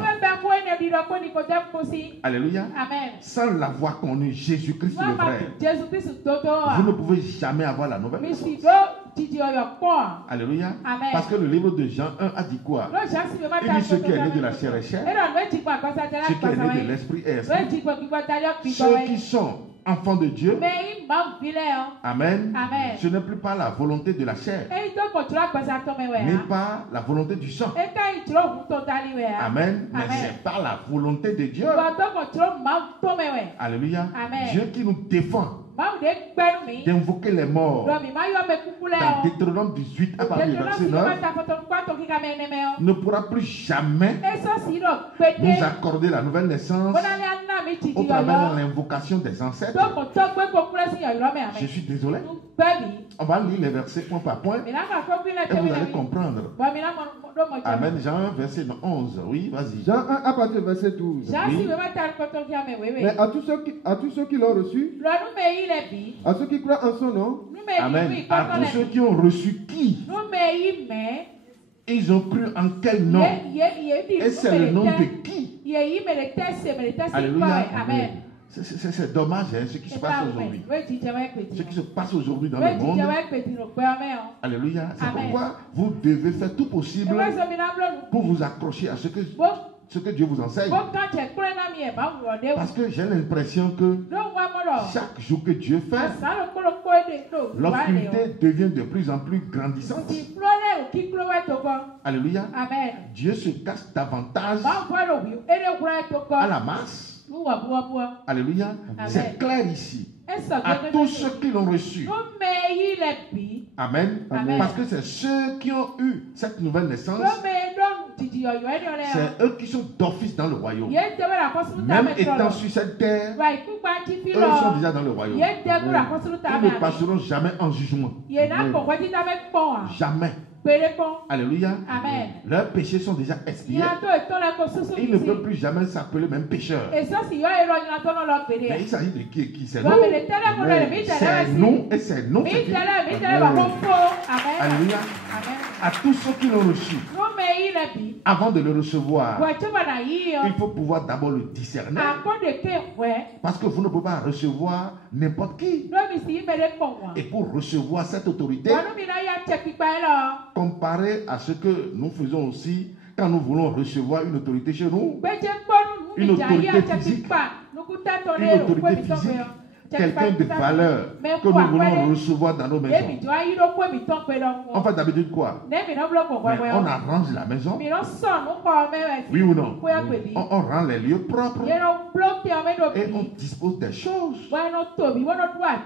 Alléluia. Amen. Sans l'avoir connu, Jésus-Christ le vrai, vous ne pouvez jamais avoir la nouvelle naissance. Alléluia. Amen. Parce que le livre de Jean 1 a dit quoi? Il dit ce qui est né de la chair est chair, ce qui est né de l'esprit est esprit. Ceux qui sont enfants de Dieu, amen, amen. Ce n'est plus pas la volonté de la chair, mais pas la volonté du sang. Amen. Mais c'est pas la volonté de Dieu. Alléluia. Amen. Dieu qui nous défend d'invoquer les morts. Dans Deutéronome 18 à partir du verset 9, ne pourra plus jamais nous accorder la nouvelle naissance au travers de l'invocation des ancêtres. Je suis désolé. On va lire les versets point par point et vous allez comprendre. Amen. Jean 1, verset 11. Oui, vas-y. Jean 1 à partir du verset 12. Oui. Mais à tous ceux qui l'ont reçu, à ceux qui croient en son nom, amen. À tous ceux qui ont reçu qui? Ils ont cru en quel nom? Et c'est le nom de qui? Alléluia. Amen. C'est dommage hein, ce qui se passe aujourd'hui. Ce qui se passe aujourd'hui dans le monde. Alléluia. C'est pourquoi vous devez faire tout possible pour vous accrocher à ce que Dieu vous enseigne. Parce que j'ai l'impression que chaque jour que Dieu fait, l'obscurité devient de plus en plus grandissante. Alléluia. Amen. Dieu se cache davantage à la masse. Alléluia. C'est clair ici. À tous ceux qui l'ont reçu. Amen. Amen. Parce que c'est ceux qui ont eu cette nouvelle naissance. C'est eux qui sont d'office dans le royaume. Même étant sur cette terre, eux sont déjà dans le royaume. Ils ne passeront jamais en jugement. Jamais. Alléluia. Amen. Leurs péchés sont déjà expiés. Ils ne peuvent plus jamais s'appeler même pécheurs. Mais il s'agit de qui et qui? C'est nous. C'est nous et c'est nous. Alléluia. À tous ceux qui l'ont reçu, avant de le recevoir, il faut pouvoir d'abord le discerner. Parce que vous ne pouvez pas recevoir n'importe qui. Et pour recevoir cette autorité, comparé à ce que nous faisons aussi quand nous voulons recevoir une autorité chez nous, une autorité physique, quelqu'un de valeur que nous voulons recevoir dans nos maisons. On fait d'habitude quoi? On arrange la maison. Oui ou non? On rend les lieux propres. Et on dispose des choses.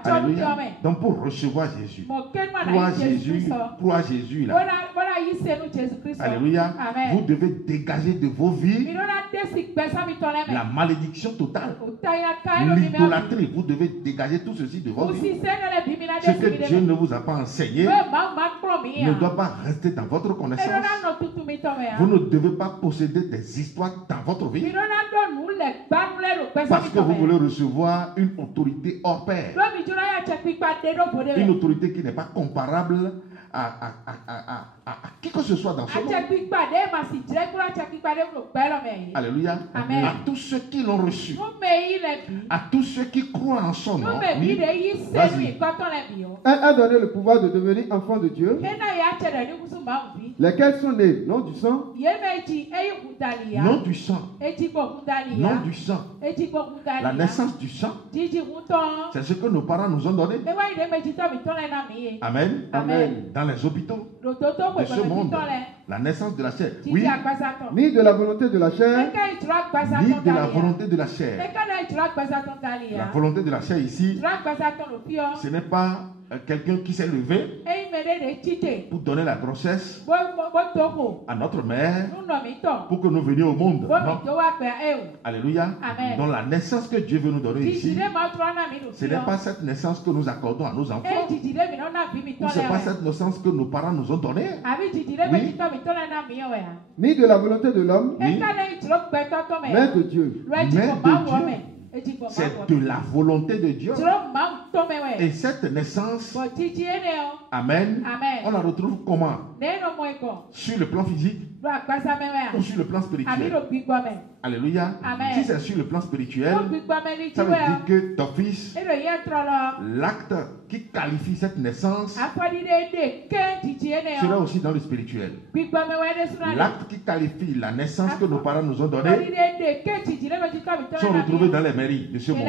Alléluia. Donc pour recevoir Jésus, crois Jésus là. Alléluia. Vous devez dégager de vos vies la malédiction totale. L'idolâtrie. Vous devez dégager tout ceci de votre vie. Ce que Dieu ne vous a pas enseigné ne doit pas rester dans votre connaissance. Vous ne devez pas posséder des histoires dans votre vie parce que vous voulez recevoir une autorité hors pair, une autorité qui n'est pas comparable à qui que ce soit dans ce monde. Alléluia. Amen. À tous ceux qui l'ont reçu, à tous ceux qui croient en son nom, elle a donné le pouvoir de devenir enfant de Dieu, lesquels sont nés non du sang, non du sang, non du sang, la naissance du sang, c'est ce que nos parents nous ont donné. Amen. Amen. Dans les hôpitaux de ce monde, la naissance de la chair, oui, ni de la volonté de la chair, ni de la volonté de la chair. La volonté de la chair ici, ce n'est pas quelqu'un qui s'est levé pour donner la grossesse à notre mère pour que nous venions au monde. Non. Alléluia. Amen. Donc la naissance que Dieu veut nous donner ici, ce n'est pas cette naissance que nous accordons à nos enfants. Ou ce n'est pas cette naissance que nos parents nous ont donnée. Oui. Ni de la volonté de l'homme, Oui. mais de Dieu. Mais de Dieu. C'est de la volonté de Dieu. Et cette naissance, amen, on la retrouve comment? Sur le plan physique ou sur le plan spirituel? Alléluia. Amen. Si c'est sur le plan spirituel, ça veut dire que d'office, l'acte qui qualifie cette naissance sera aussi dans le spirituel. L'acte qui qualifie la naissance que nos parents nous ont donnée sont retrouvés dans les mairies de ce monde.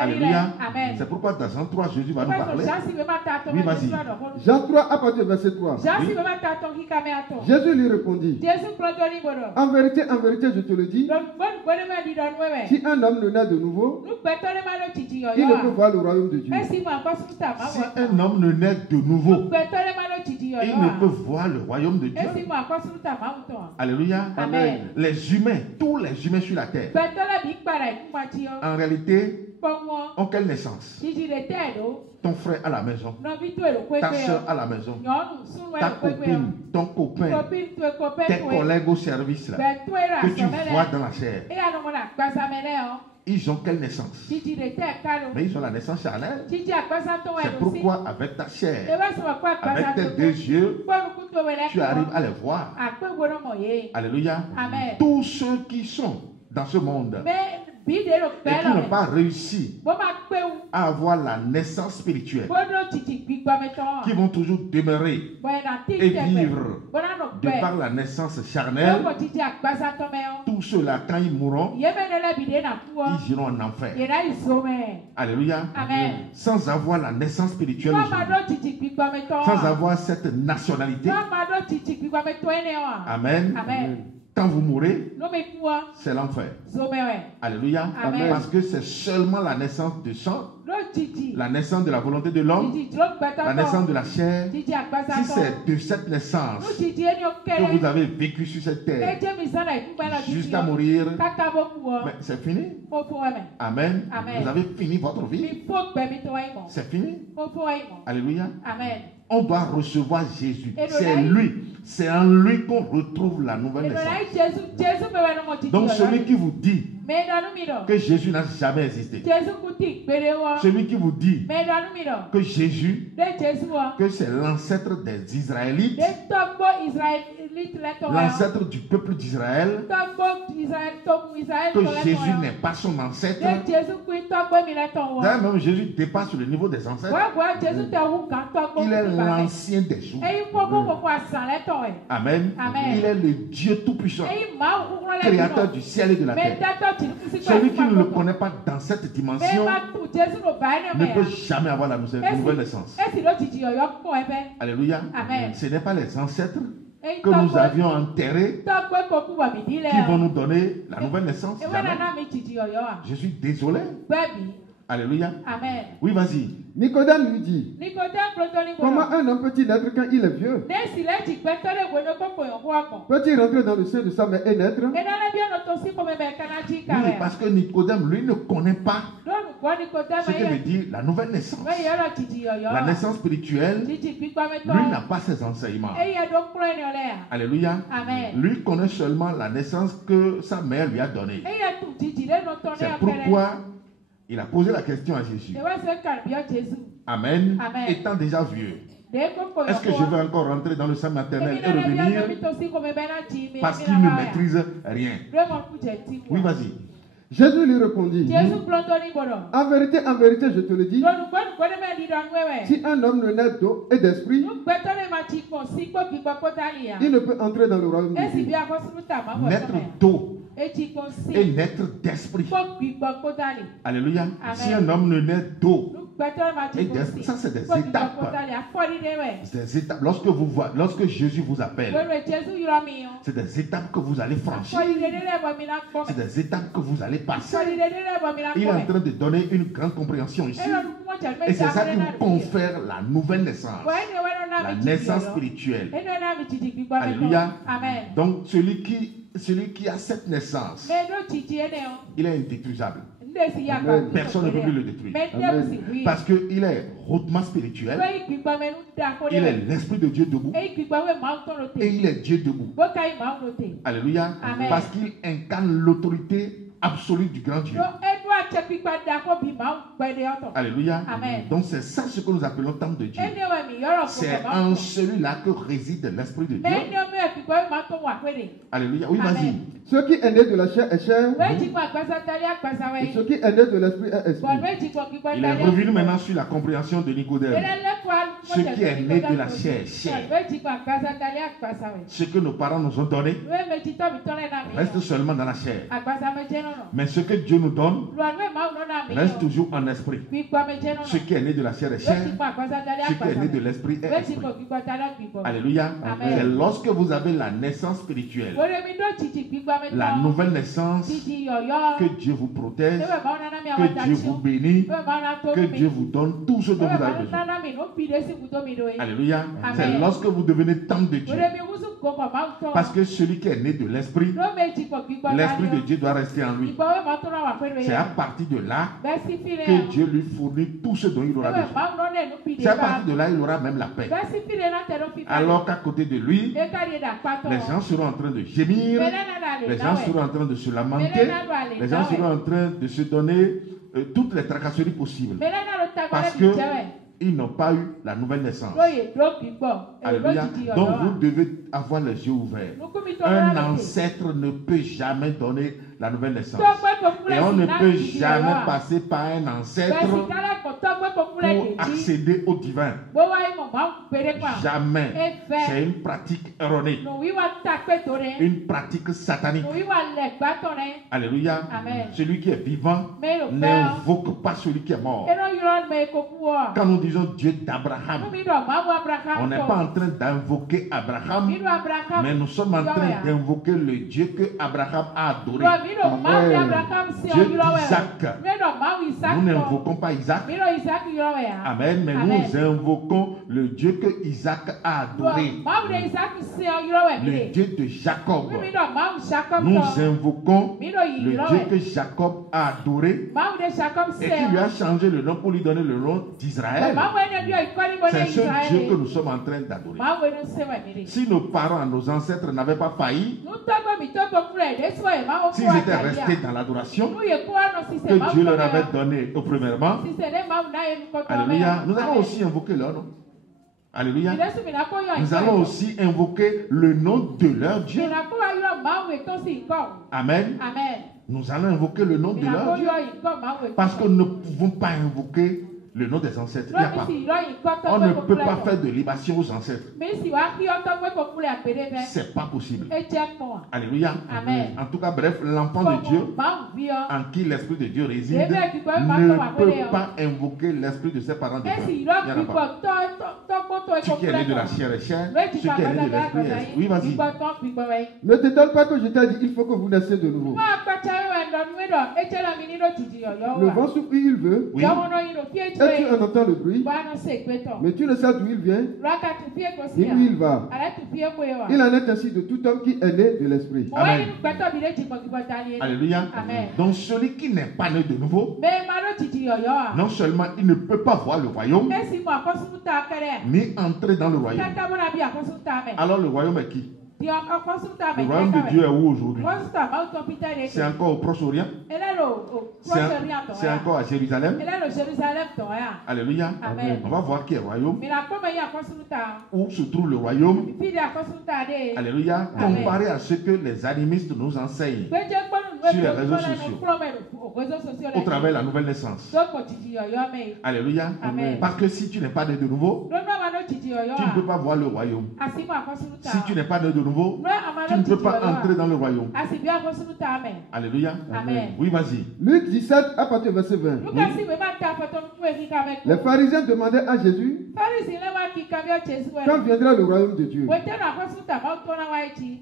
Alléluia. C'est pourquoi dans Jean 3, Jésus va nous parler. Oui, vas-y. Jean 3, à partir du verset 3. Oui. Jésus lui répondit, en vérité, je te le dis, si un homme ne naît de nouveau, il ne peut voir le royaume de Dieu. Si un homme ne naît de nouveau, il ne peut voir le royaume de Dieu. Alléluia. Amen. Les humains, tous les humains sur la terre, en réalité, ont quelle naissance? Ton frère à la maison, ta soeur à la maison, ta copine, ton copain, tes collègues au service là, que tu vois dans la chair. Ils ont quelle naissance? Mais ils ont la naissance charnelle. C'est pourquoi avec ta chair, avec tes deux yeux, tu arrives à les voir. Alléluia. Amen. Tous ceux qui sont dans ce monde et qui n'ont pas réussi à avoir la naissance spirituelle, qui vont toujours demeurer et vivre de par la naissance charnelle, tous ceux-là, quand ils mourront, ils iront en enfer. Alléluia. Amen. Sans avoir la naissance spirituelle aujourd'hui, sans avoir cette nationalité. Amen. Amen. Quand vous mourrez, c'est l'enfer. Alléluia. Amen. Parce que c'est seulement la naissance de sang, la naissance de la volonté de l'homme, la naissance de la chair. Si c'est de cette naissance que vous avez vécu sur cette terre jusqu'à mourir, mais c'est fini. Amen. Amen. Vous avez fini votre vie. C'est fini. Alléluia. Amen. On doit recevoir Jésus. C'est lui. C'est en lui qu'on retrouve la nouvelle naissance. Donc celui qui vous dit que Jésus n'a jamais existé, celui qui vous dit que Jésus, que c'est l'ancêtre des Israélites, l'ancêtre du peuple d'Israël, que Jésus n'est pas son ancêtre. D'ailleurs, même Jésus dépasse le niveau des ancêtres. Il est l'ancien des jours. Amen. Amen. Il est le Dieu tout-puissant, créateur du ciel et de la terre. Celui qui ne le connaît pas dans cette dimension ne peut jamais avoir la nouvelle naissance. Alléluia. Amen. Ce n'est pas les ancêtres que nous avions enterrés qui vont nous donner la nouvelle naissance. Jamais. Je suis désolé. Alléluia. Amen. Oui, vas-y. Nicodème lui dit, comment un homme peut-il naître quand il est vieux? Peut-il rentrer dans le sein de sa mère et naître? Oui, parce que Nicodème, lui, ne connaît pas ce que veut dire la nouvelle naissance. La naissance spirituelle, lui n'a pas ses enseignements. Alléluia. Amen. Lui connaît seulement la naissance que sa mère lui a donnée. C'est pourquoi il a posé la question à Jésus. Amen. Amen. Étant déjà vieux, est-ce que je vais encore rentrer dans le sein maternel et revenir parce qu'il ne maîtrise rien? Oui, vas-y. Jésus lui répondit, en vérité, je te le dis, si un homme ne naît d'eau et d'esprit, il ne peut entrer dans le royaume de Dieu. Naître d'eau et naître d'esprit. Alléluia. Si un homme ne naît d'eau et d'esprit, ça c'est des étapes. Des étapes. Lorsque Jésus vous appelle, c'est des étapes que vous allez franchir. C'est des étapes que vous allez passer. Il est en train de donner une grande compréhension ici. Et c'est ça qui vous confère la nouvelle naissance. La naissance spirituelle. Alléluia. Donc celui qui a cette naissance, il est indétruisable. Personne ne peut plus le détruire. Parce qu'il est hautement spirituel. Il est l'Esprit de Dieu debout. Et il est Dieu debout. Alléluia. Parce qu'il incarne l'autorité absolue du grand Dieu. Alléluia. Donc c'est ça ce que nous appelons temple de Dieu. C'est en celui-là que réside l'Esprit de Dieu. Alléluia. Oui, vas-y. Ce qui est né de la chair est chair. Et ce qui est né de l'esprit est esprit. Il est revenu maintenant sur la compréhension de Nicodème. Ce qui est né de la chair est chair. Ce que nos parents nous ont donné reste seulement dans la chair. Mais ce que Dieu nous donne reste toujours en esprit. Ce qui est né de la chair est chair. Ce qui est né de l'esprit est esprit. Alléluia. C'est lorsque vous avez la naissance spirituelle, la nouvelle naissance, que Dieu vous protège, que Dieu vous bénit, que Dieu vous donne tout ce dont vous avez besoin. Alléluia. C'est lorsque vous devenez temple de Dieu. Parce que celui qui est né de l'esprit, l'esprit de Dieu doit rester en lui. C'est à partir de là que Dieu lui fournit tout ce dont il aura besoin. C'est à partir de là qu'il aura même la paix. Alors qu'à côté de lui, les gens seront en train de gémir, les gens seront en train de se lamenter, les gens seront en train de se donner toutes les tracasseries possibles. Parce que ils n'ont pas eu la nouvelle naissance. Alléluia. Donc vous devez avoir les yeux ouverts. Un ancêtre ne peut jamais donner la nouvelle naissance. Et on ne peut jamais passer par un ancêtre pour accéder au divin. Jamais. C'est une pratique erronée. Une pratique satanique. Alléluia. Celui qui est vivant n'invoque pas celui qui est mort. Quand nous disons Dieu d'Abraham, on n'est pas en train d'invoquer Abraham, mais nous sommes en train d'invoquer le Dieu que Abraham a adoré. Dieu d'Isaac. Nous n'invoquons pas Isaac. Amen. Mais nous invoquons le Dieu que Isaac a adoré. Le Dieu de Jacob. Nous invoquons le Dieu que Jacob a adoré et qui lui a changé le nom pour lui donner le nom d'Israël. C'est ce Dieu que nous sommes en train d'adorer. Si nos parents, nos ancêtres n'avaient pas failli, s'ils étaient restés dans l'adoration que Dieu leur avait donné au premièrement, alléluia, nous allons aussi invoquer leur nom. Alléluia. Nous allons aussi invoquer le nom de leur Dieu. Amen. Nous allons invoquer le nom de leur Dieu. Parce que nous ne pouvons pas invoquer le nom des ancêtres. Il n'y a pas. On ne peut pas faire de libation aux ancêtres. C'est pas possible. Alléluia. En tout cas, bref, l'enfant de Dieu, en qui l'Esprit de Dieu réside, ne peut pas invoquer l'Esprit de ses parents déjà. Il n'y en a pas. Ce qui est né de la chair est chair. Ce qui est né de l'Esprit est esprit. Oui, vas-y. Ne t'étonne pas que je t'ai dit, il faut que vous naissiez de nouveau. Le vent souffle où il veut. Oui. Et tu en entends le bruit, mais tu ne sais d'où il vient, ni où il va. Il en est ainsi de tout homme qui est né de l'esprit. Amen. Alléluia. Donc celui qui n'est pas né de nouveau, non seulement il ne peut pas voir le royaume, ni entrer dans le royaume. Alors le royaume est qui? Le royaume de Dieu est où aujourd'hui? C'est encore au Proche-Orient? C'est encore à Jérusalem? Alléluia. On va voir qui est le royaume. Où se trouve le royaume? Alléluia. Comparé à ce que les animistes nous enseignent sur les réseaux sociaux. au travers de la nouvelle naissance. Alléluia. Amen. Parce que si tu n'es pas né de nouveau, tu ne peux pas voir le royaume. Si tu n'es pas né de nouveau, tu ne peux pas entrer dans le royaume. Alléluia. Amen. Oui, vas-y. Luc 17, à partir du verset 20. Les pharisiens demandaient à Jésus quand viendra le royaume de Dieu.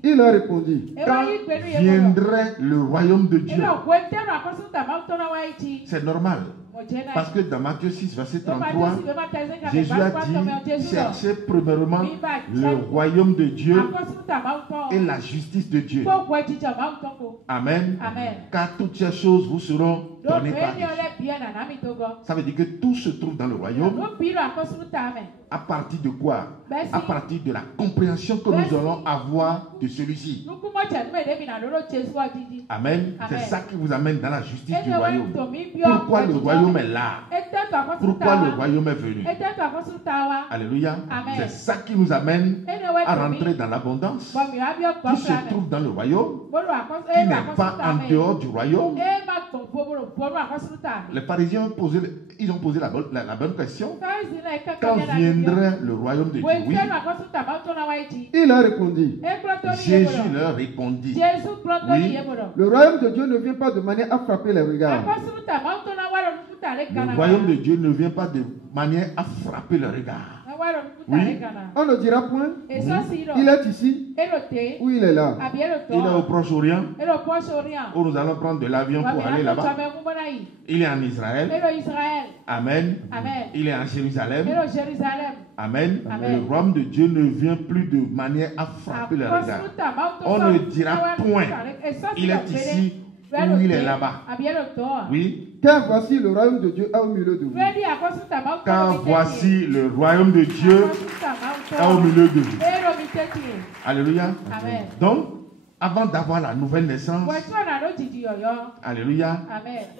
Il leur répondit, quand viendrait le royaume de Dieu. C'est normal. Parce que dans Matthieu 6, verset 33, Jésus a dit, cherchez premièrement le royaume de Dieu et la justice de Dieu. Amen. Car toutes ces choses vous seront données par Dieu. Ça veut dire que tout se trouve dans le royaume. À partir de quoi? À partir de la compréhension que nous allons avoir de celui-ci. Amen. C'est ça qui vous amène dans la justice du royaume. Pourquoi le royaume est là? Pourquoi le royaume est venu? Alléluia. C'est ça qui nous amène à rentrer dans l'abondance qui se trouve dans le royaume, qui n'est pas en dehors du royaume. Les pharisiens ont posé la bonne question. Quand viendrait le royaume de Dieu? Oui. Il leur répondit. Jésus leur répondit. Oui. Le royaume de Dieu ne vient pas de manière à frapper les regards. Le royaume de Dieu ne vient pas de manière à frapper le regard. Oui. On ne dira point, il est ici ou il est là. Il est au Proche-Orient, où nous allons prendre de l'avion pour aller là-bas. Il est en Israël. Amen. Il est en Jérusalem. Amen. Le royaume de Dieu ne vient plus de manière à frapper le regard. On ne dira point, il est ici ou il est là-bas. Oui. Car voici le royaume de Dieu est au milieu de vous. Car voici le royaume de Dieu est au milieu de vous. Alléluia. Amen. Donc, avant d'avoir la nouvelle naissance, alléluia,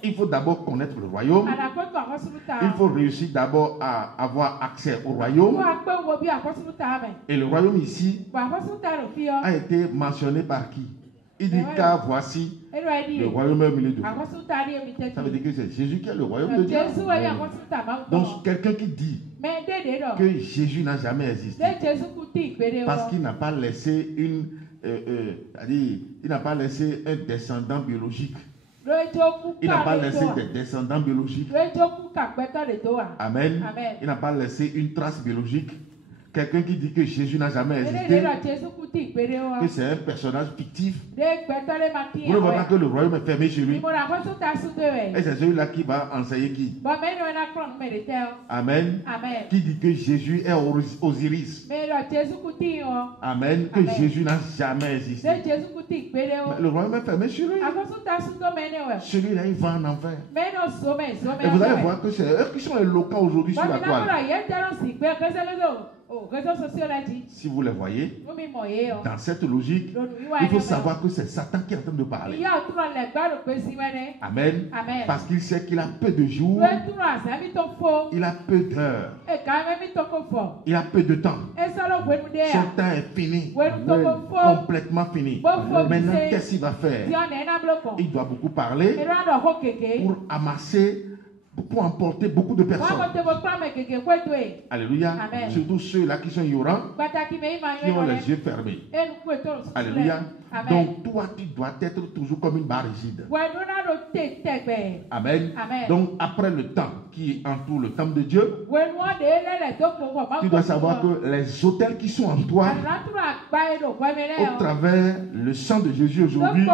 il faut d'abord connaître le royaume. Il faut réussir d'abord à avoir accès au royaume. Et le royaume ici a été mentionné par qui? Il dit, car voici le royaume est au milieu de vous. Ça veut dire que c'est Jésus qui est le royaume de Dieu. Donc, quelqu'un qui dit que Jésus n'a jamais existé parce qu'il n'a pas laissé il n'a pas laissé un descendant biologique. Il n'a pas laissé des descendants biologiques. Amen. Il n'a pas laissé une trace biologique. Quelqu'un qui dit que Jésus n'a jamais existé, que c'est un personnage fictif, vous ne voyez pas que le royaume est fermé chez lui. Et c'est celui-là qui va enseigner qui? Amen. Qui dit que Jésus est Osiris. Amen. Que Jésus n'a jamais existé. Mais le royaume est fermé chez lui. Celui-là, il va en enfer. Et vous allez voir que c'est eux qui sont éloquents aujourd'hui sur la toile. Si vous les voyez, dans cette logique, il faut savoir que c'est Satan qui est en train de parler. Amen. Parce qu'il sait qu'il a peu de jours, il a peu d'heures, il a peu de temps. Son temps est fini, complètement fini. Maintenant, qu'est-ce qu'il va faire? Il doit beaucoup parler pour amasser, pour emporter beaucoup de personnes. Alléluia. Amen. Surtout ceux-là qui sont ignorants, qui ont les yeux fermés. Alléluia. Amen. Donc toi, tu dois être toujours comme une barre rigide. Amen. Amen. Donc après le temps qui entoure le temple de Dieu, tu dois savoir que les autels qui sont en toi, au travers le sang de Jésus aujourd'hui,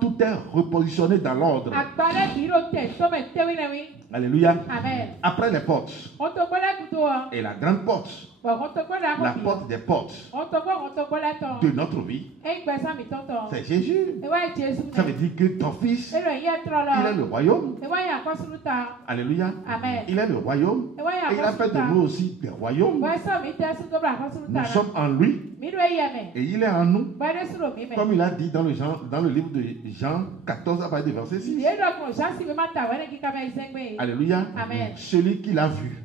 tout est repositionné dans l'ordre. Alléluia. Amen. Après les portes et la grande porte, la porte des portes de notre vie, c'est Jésus. Ça veut dire que ton fils, il est le royaume. Alléluia. Amen. Il est le royaume. Et il a fait de nous aussi des royaumes. Nous sommes en lui. Et il est en nous. Comme il a dit dans le livre de Jean 14 à partir du verset 6. Alléluia. Amen. Celui qui l'a vu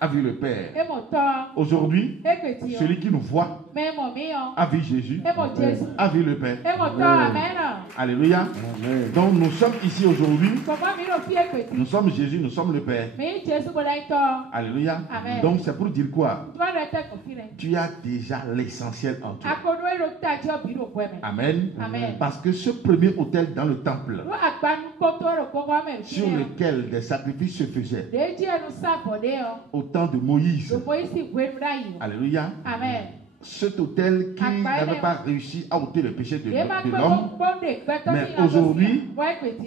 a vu le Père. Aujourd'hui, celui qui nous voit a vu Jésus, a vu le Père. Alléluia. Amen. Donc nous sommes ici aujourd'hui. Nous sommes Jésus, nous sommes le Père. Alléluia. Amen. Donc c'est pour dire quoi? Tu as déjà l'essentiel en toi. Amen. Amen. Parce que ce premier autel dans le temple, sur lequel des sacrifices se faisaient au temps de Moïse. Alléluia. Amen. Cet autel qui n'avait pas réussi à ôter le péché de l'homme, mais aujourd'hui,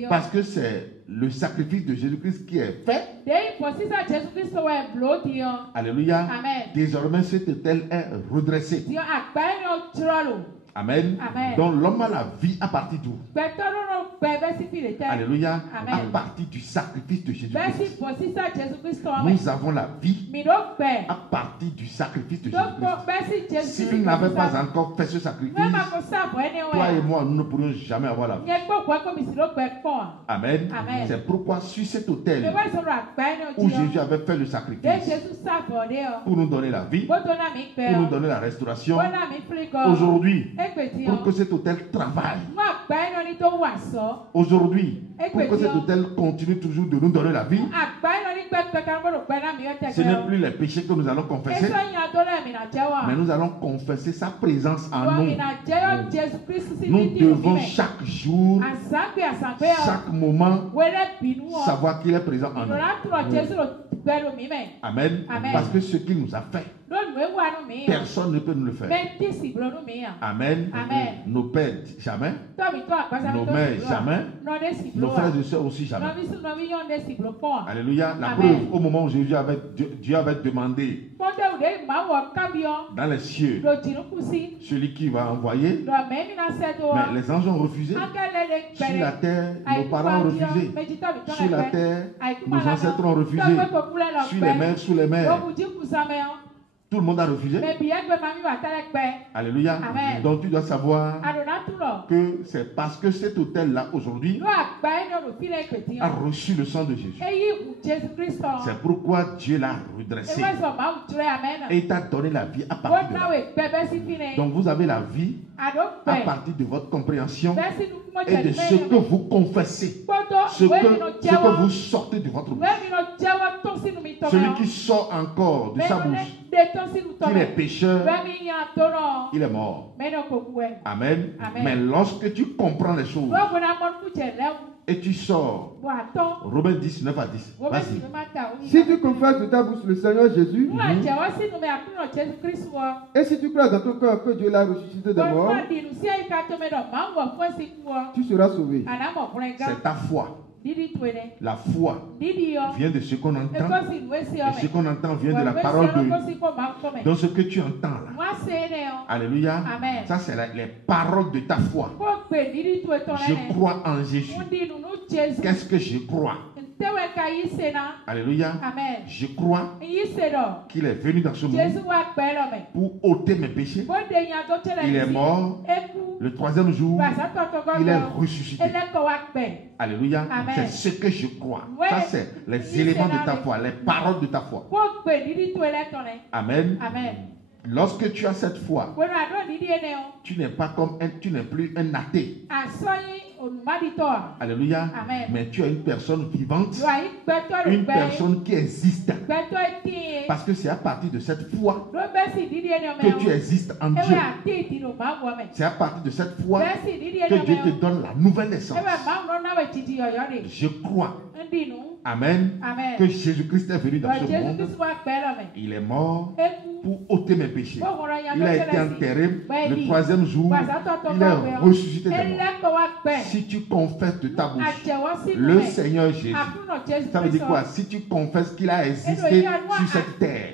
parce que c'est le sacrifice de Jésus-Christ qui est fait, alléluia, désormais cet autel est redressé. Amen. Amen. Donc l'homme a la vie à partir d'où? Alléluia. Amen. À partir du sacrifice de Jésus-Christ. Nous avons la vie à partir du sacrifice de Jésus-Christ. S'il n'avait pas encore fait ce sacrifice, toi et moi, nous ne pourrions jamais avoir la vie. Amen. Amen. C'est pourquoi sur cet autel où Jésus avait fait le sacrifice pour nous donner la vie, pour nous donner la restauration, aujourd'hui, pour que cet autel travaille. Aujourd'hui, pour que cet autel continue toujours de nous donner la vie, ce n'est plus les péchés que nous allons confesser, mais nous allons confesser sa présence en nous. Nous devons chaque jour, chaque moment, savoir qu'il est présent en nous. Amen. Amen. Parce que ce qu'il nous a fait, personne ne peut nous le faire. Amen. Amen. Nos pères, jamais. Nos mères, jamais. Nos frères et sœurs aussi, jamais. Alléluia. La preuve, au moment où Dieu avait demandé dans les cieux celui qui va envoyer, mais les anges ont refusé. Sur la terre, nos parents ont refusé. Sur la terre, nos ancêtres ont refusé. Sur les mers, sous les mers. Tout le monde a refusé. Alléluia. Amen. Donc tu dois savoir que c'est parce que cet autel-là aujourd'hui a reçu le sang de Jésus. C'est pourquoi Dieu l'a redressé. Et il t'a donné la vie à partir de là. Donc vous avez la vie à partir de votre compréhension et de ce que vous confessez, ce que vous sortez de votre bouche. Celui qui sort encore de sa bouche qu'il est pécheur, il est mort. Amen. Amen. Mais lorsque tu comprends les choses et tu sors, Romains 10, 9 à 10. Vas-y. Si tu confesses de ta bouche le Seigneur Jésus, et si tu crois dans ton cœur que Dieu l'a ressuscité de mort, tu seras sauvé. C'est ta foi. La foi vient de ce qu'on entend, et ce qu'on entend vient de la parole de Dieu. Donc ce que tu entends là, alléluia, ça c'est les paroles de ta foi. Je crois en Jésus. Qu'est-ce que je crois? Alléluia. Amen. Je crois qu'il est venu dans ce monde pour ôter mes péchés. Il est mort. Le troisième jour, il est ressuscité. Alléluia. C'est ce que je crois. Ça, c'est les éléments de ta foi, les paroles de ta foi. Amen. Amen. Lorsque tu as cette foi, tu n'es pas comme tu n'es plus un athée. Alléluia. Amen. Mais tu es une personne vivante, une personne qui existe. Parce que c'est à partir de cette foi que tu existes en Dieu. C'est à partir de cette foi que Dieu te donne la nouvelle naissance. Je crois. Amen. Amen. Que Jésus-Christ est venu dans ce monde. Il est mort pour ôter mes péchés. Il a été enterré. Le troisième jour, il est ressuscité des morts. Si tu confesses de ta bouche le Seigneur Jésus, ça veut dire quoi? Si tu confesses qu'il a existé sur cette terre.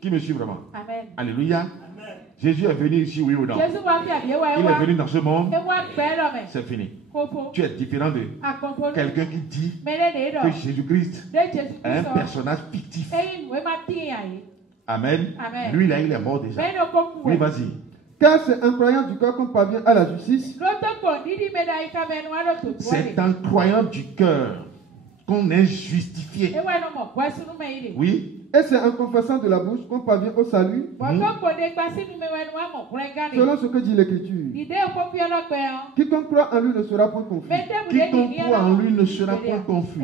Qui me suit vraiment? Amen. Alléluia. Jésus est venu ici, oui ou non? Il est venu dans ce monde. C'est fini. Tu es différent de quelqu'un qui dit que Jésus-Christ est un personnage fictif. Amen. Amen. Lui là, il est mort déjà. Oui, vas-y. Car c'est en croyant du cœur qu'on parvient à la justice. C'est en croyant du cœur qu'on est justifié. Oui. Et c'est en confessant de la bouche qu'on parvient au salut. Selon ce que dit l'Écriture. Quiconque croit en lui ne sera point confus. Quiconque croit en lui ne sera point confus.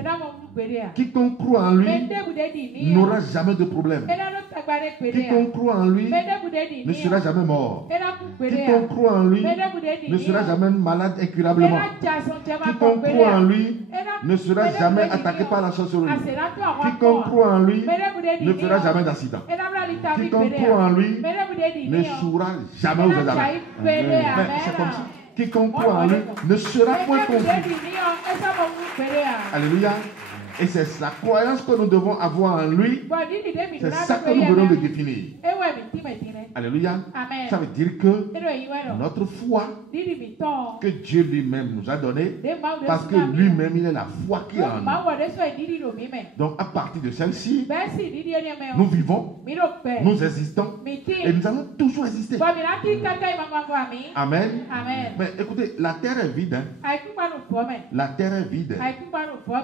Quiconque croit en lui n'aura jamais de problème. Quiconque croit en lui ne sera jamais mort. Quiconque croit en lui ne sera jamais malade incurablement. Quiconque croit en lui ne sera jamais attaqué par la sorcellerie. Quiconque croit en lui ne fera jamais d'accident. Quiconque croit en lui ne jouera jamais aux armes. C'est comme ça. Quiconque croit en lui ne sera point confus. Alléluia. Et c'est la croyance que nous devons avoir en lui. C'est ça que nous venons de définir. Alléluia. Amen. Ça veut dire que notre foi que Dieu lui-même nous a donnée, parce que lui-même il est la foi qui est en nous. Donc à partir de celle-ci, nous vivons, nous existons et nous allons toujours exister. Amen. Amen. Mais écoutez, la terre est vide. Hein? La terre est vide.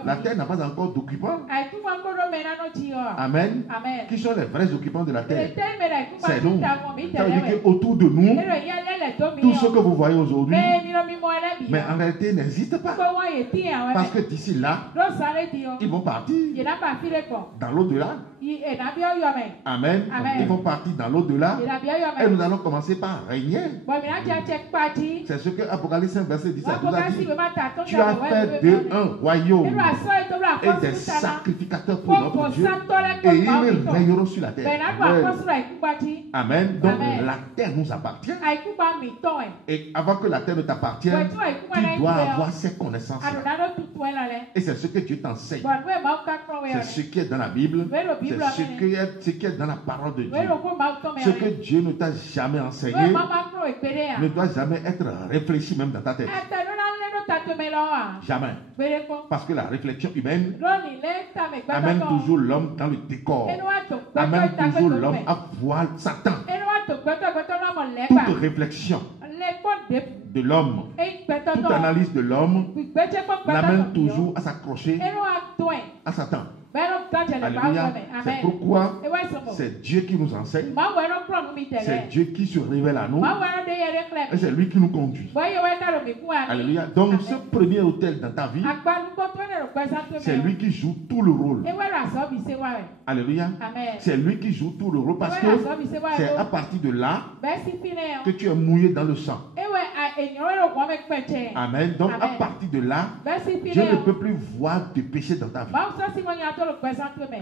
La terre n'a pas encore d'occupants. Amen. Amen. Qui sont les vrais occupants de la terre? C'est nous. Ça veut dire qu'autour de nous, tout ce que vous voyez aujourd'hui, mais en réalité n'existe pas. Parce que d'ici là, ils vont partir dans l'au-delà. Amen. Ils vont partir dans l'au-delà. Et nous allons commencer par régner. C'est ce que Apocalypse 5, verset 10 à 12 a dit. Tu as fait d'eux un royaume et des sacrificateurs pour notre Dieu. Et ils régneront sur la terre. Amen. Donc la terre nous appartient. Et avant que la terre ne t'appartienne, tu dois avoir ces connaissances. Et c'est ce que Dieu t'enseigne. C'est ce qui est dans la Bible. C'est ce qui est dans la parole de Dieu. Ce que Dieu ne t'a jamais enseigné ne doit jamais être réfléchi même dans ta tête. Jamais. Parce que la réflexion humaine amène toujours l'homme dans le décor. Amène toujours l'homme à voir Satan. Toute réflexion de l'homme, toute analyse de l'homme l'amène toujours à s'accrocher à Satan. Alléluia. C'est pourquoi c'est Dieu qui nous enseigne. C'est Dieu qui se révèle à nous. Et c'est lui qui nous conduit. Alléluia. Donc ce premier autel dans ta vie, c'est lui qui joue tout le rôle. Alléluia. C'est lui qui joue tout le rôle parce que c'est à partir de là que tu es mouillé dans le sang. Amen. Donc à partir de là, Dieu ne peut plus voir de péché dans ta vie.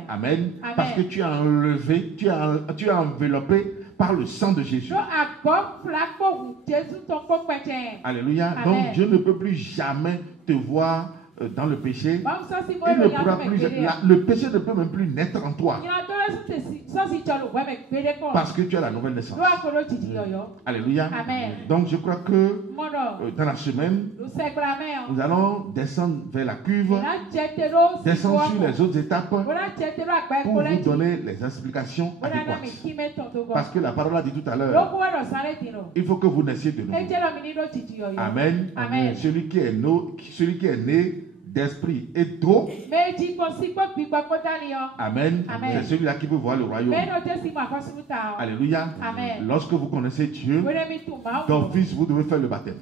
Amen. Parce que tu es enlevé, tu es enveloppé par le sang de Jésus. Alléluia. Donc Dieu ne peut plus jamais te voir dans le péché. Il ne pourra plus, le péché ne peut même plus naître en toi. Parce que tu as la nouvelle naissance. Alléluia. Amen. Donc je crois que dans la semaine, nous allons descendre vers la cuve, descendre sur les autres étapes pour vous donner les explications adéquates. Parce que la parole a dit tout à l'heure, il faut que vous naissiez de nouveau. Amen. Amen. Celui qui est né d'esprit et d'eau. Amen. C'est celui-là qui peut voir le royaume. Alléluia. Amen. Lorsque vous connaissez Dieu, d'office, vous devez faire le baptême.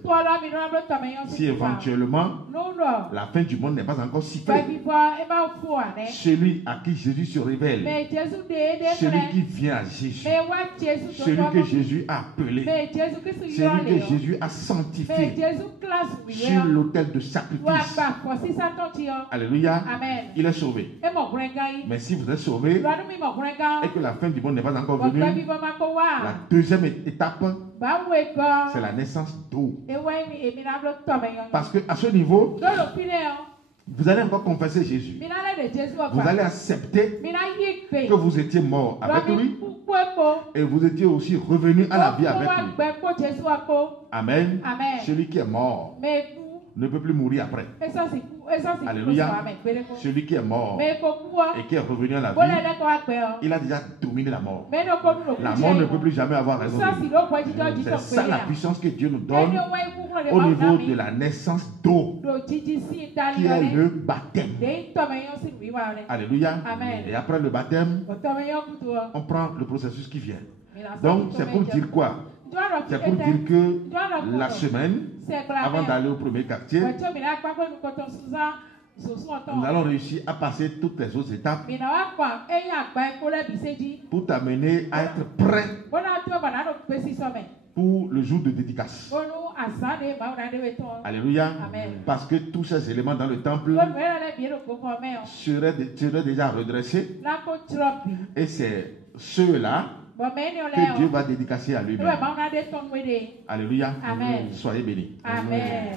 Si éventuellement la fin du monde n'est pas encore si près, celui à qui Jésus se révèle, celui qui vient à Jésus, celui que Jésus a appelé, celui que Jésus a sanctifié sur l'autel de sacrifice. Alléluia. Amen. Il est sauvé. Mais si vous êtes sauvé et que la fin du monde n'est pas encore venue, la deuxième étape, c'est la naissance d'eau. Parce qu'à ce niveau, vous allez encore confesser Jésus. Vous allez accepter que vous étiez mort avec lui et vous étiez aussi revenu à la vie avec lui. Amen. Celui qui est mort ne peut plus mourir après. Alléluia. Celui qui est mort et qui est revenu à la vie, il a déjà dominé la mort. La mort ne peut plus jamais avoir raison de lui. C'est ça la puissance que Dieu nous donne au niveau de la naissance d'eau, qui est le baptême. Alléluia. Et après le baptême, on prend le processus qui vient. Donc, c'est pour dire quoi? C'est pour dire que la semaine, avant d'aller au premier quartier, nous allons réussir à passer toutes les autres étapes pour t'amener à être prêt pour le jour de dédicace. Alléluia. Parce que tous ces éléments dans le temple seraient déjà redressés. Et c'est ceux-là que Dieu va dédicacer à lui-même. Alléluia. Amen. Soyez bénis. Amen.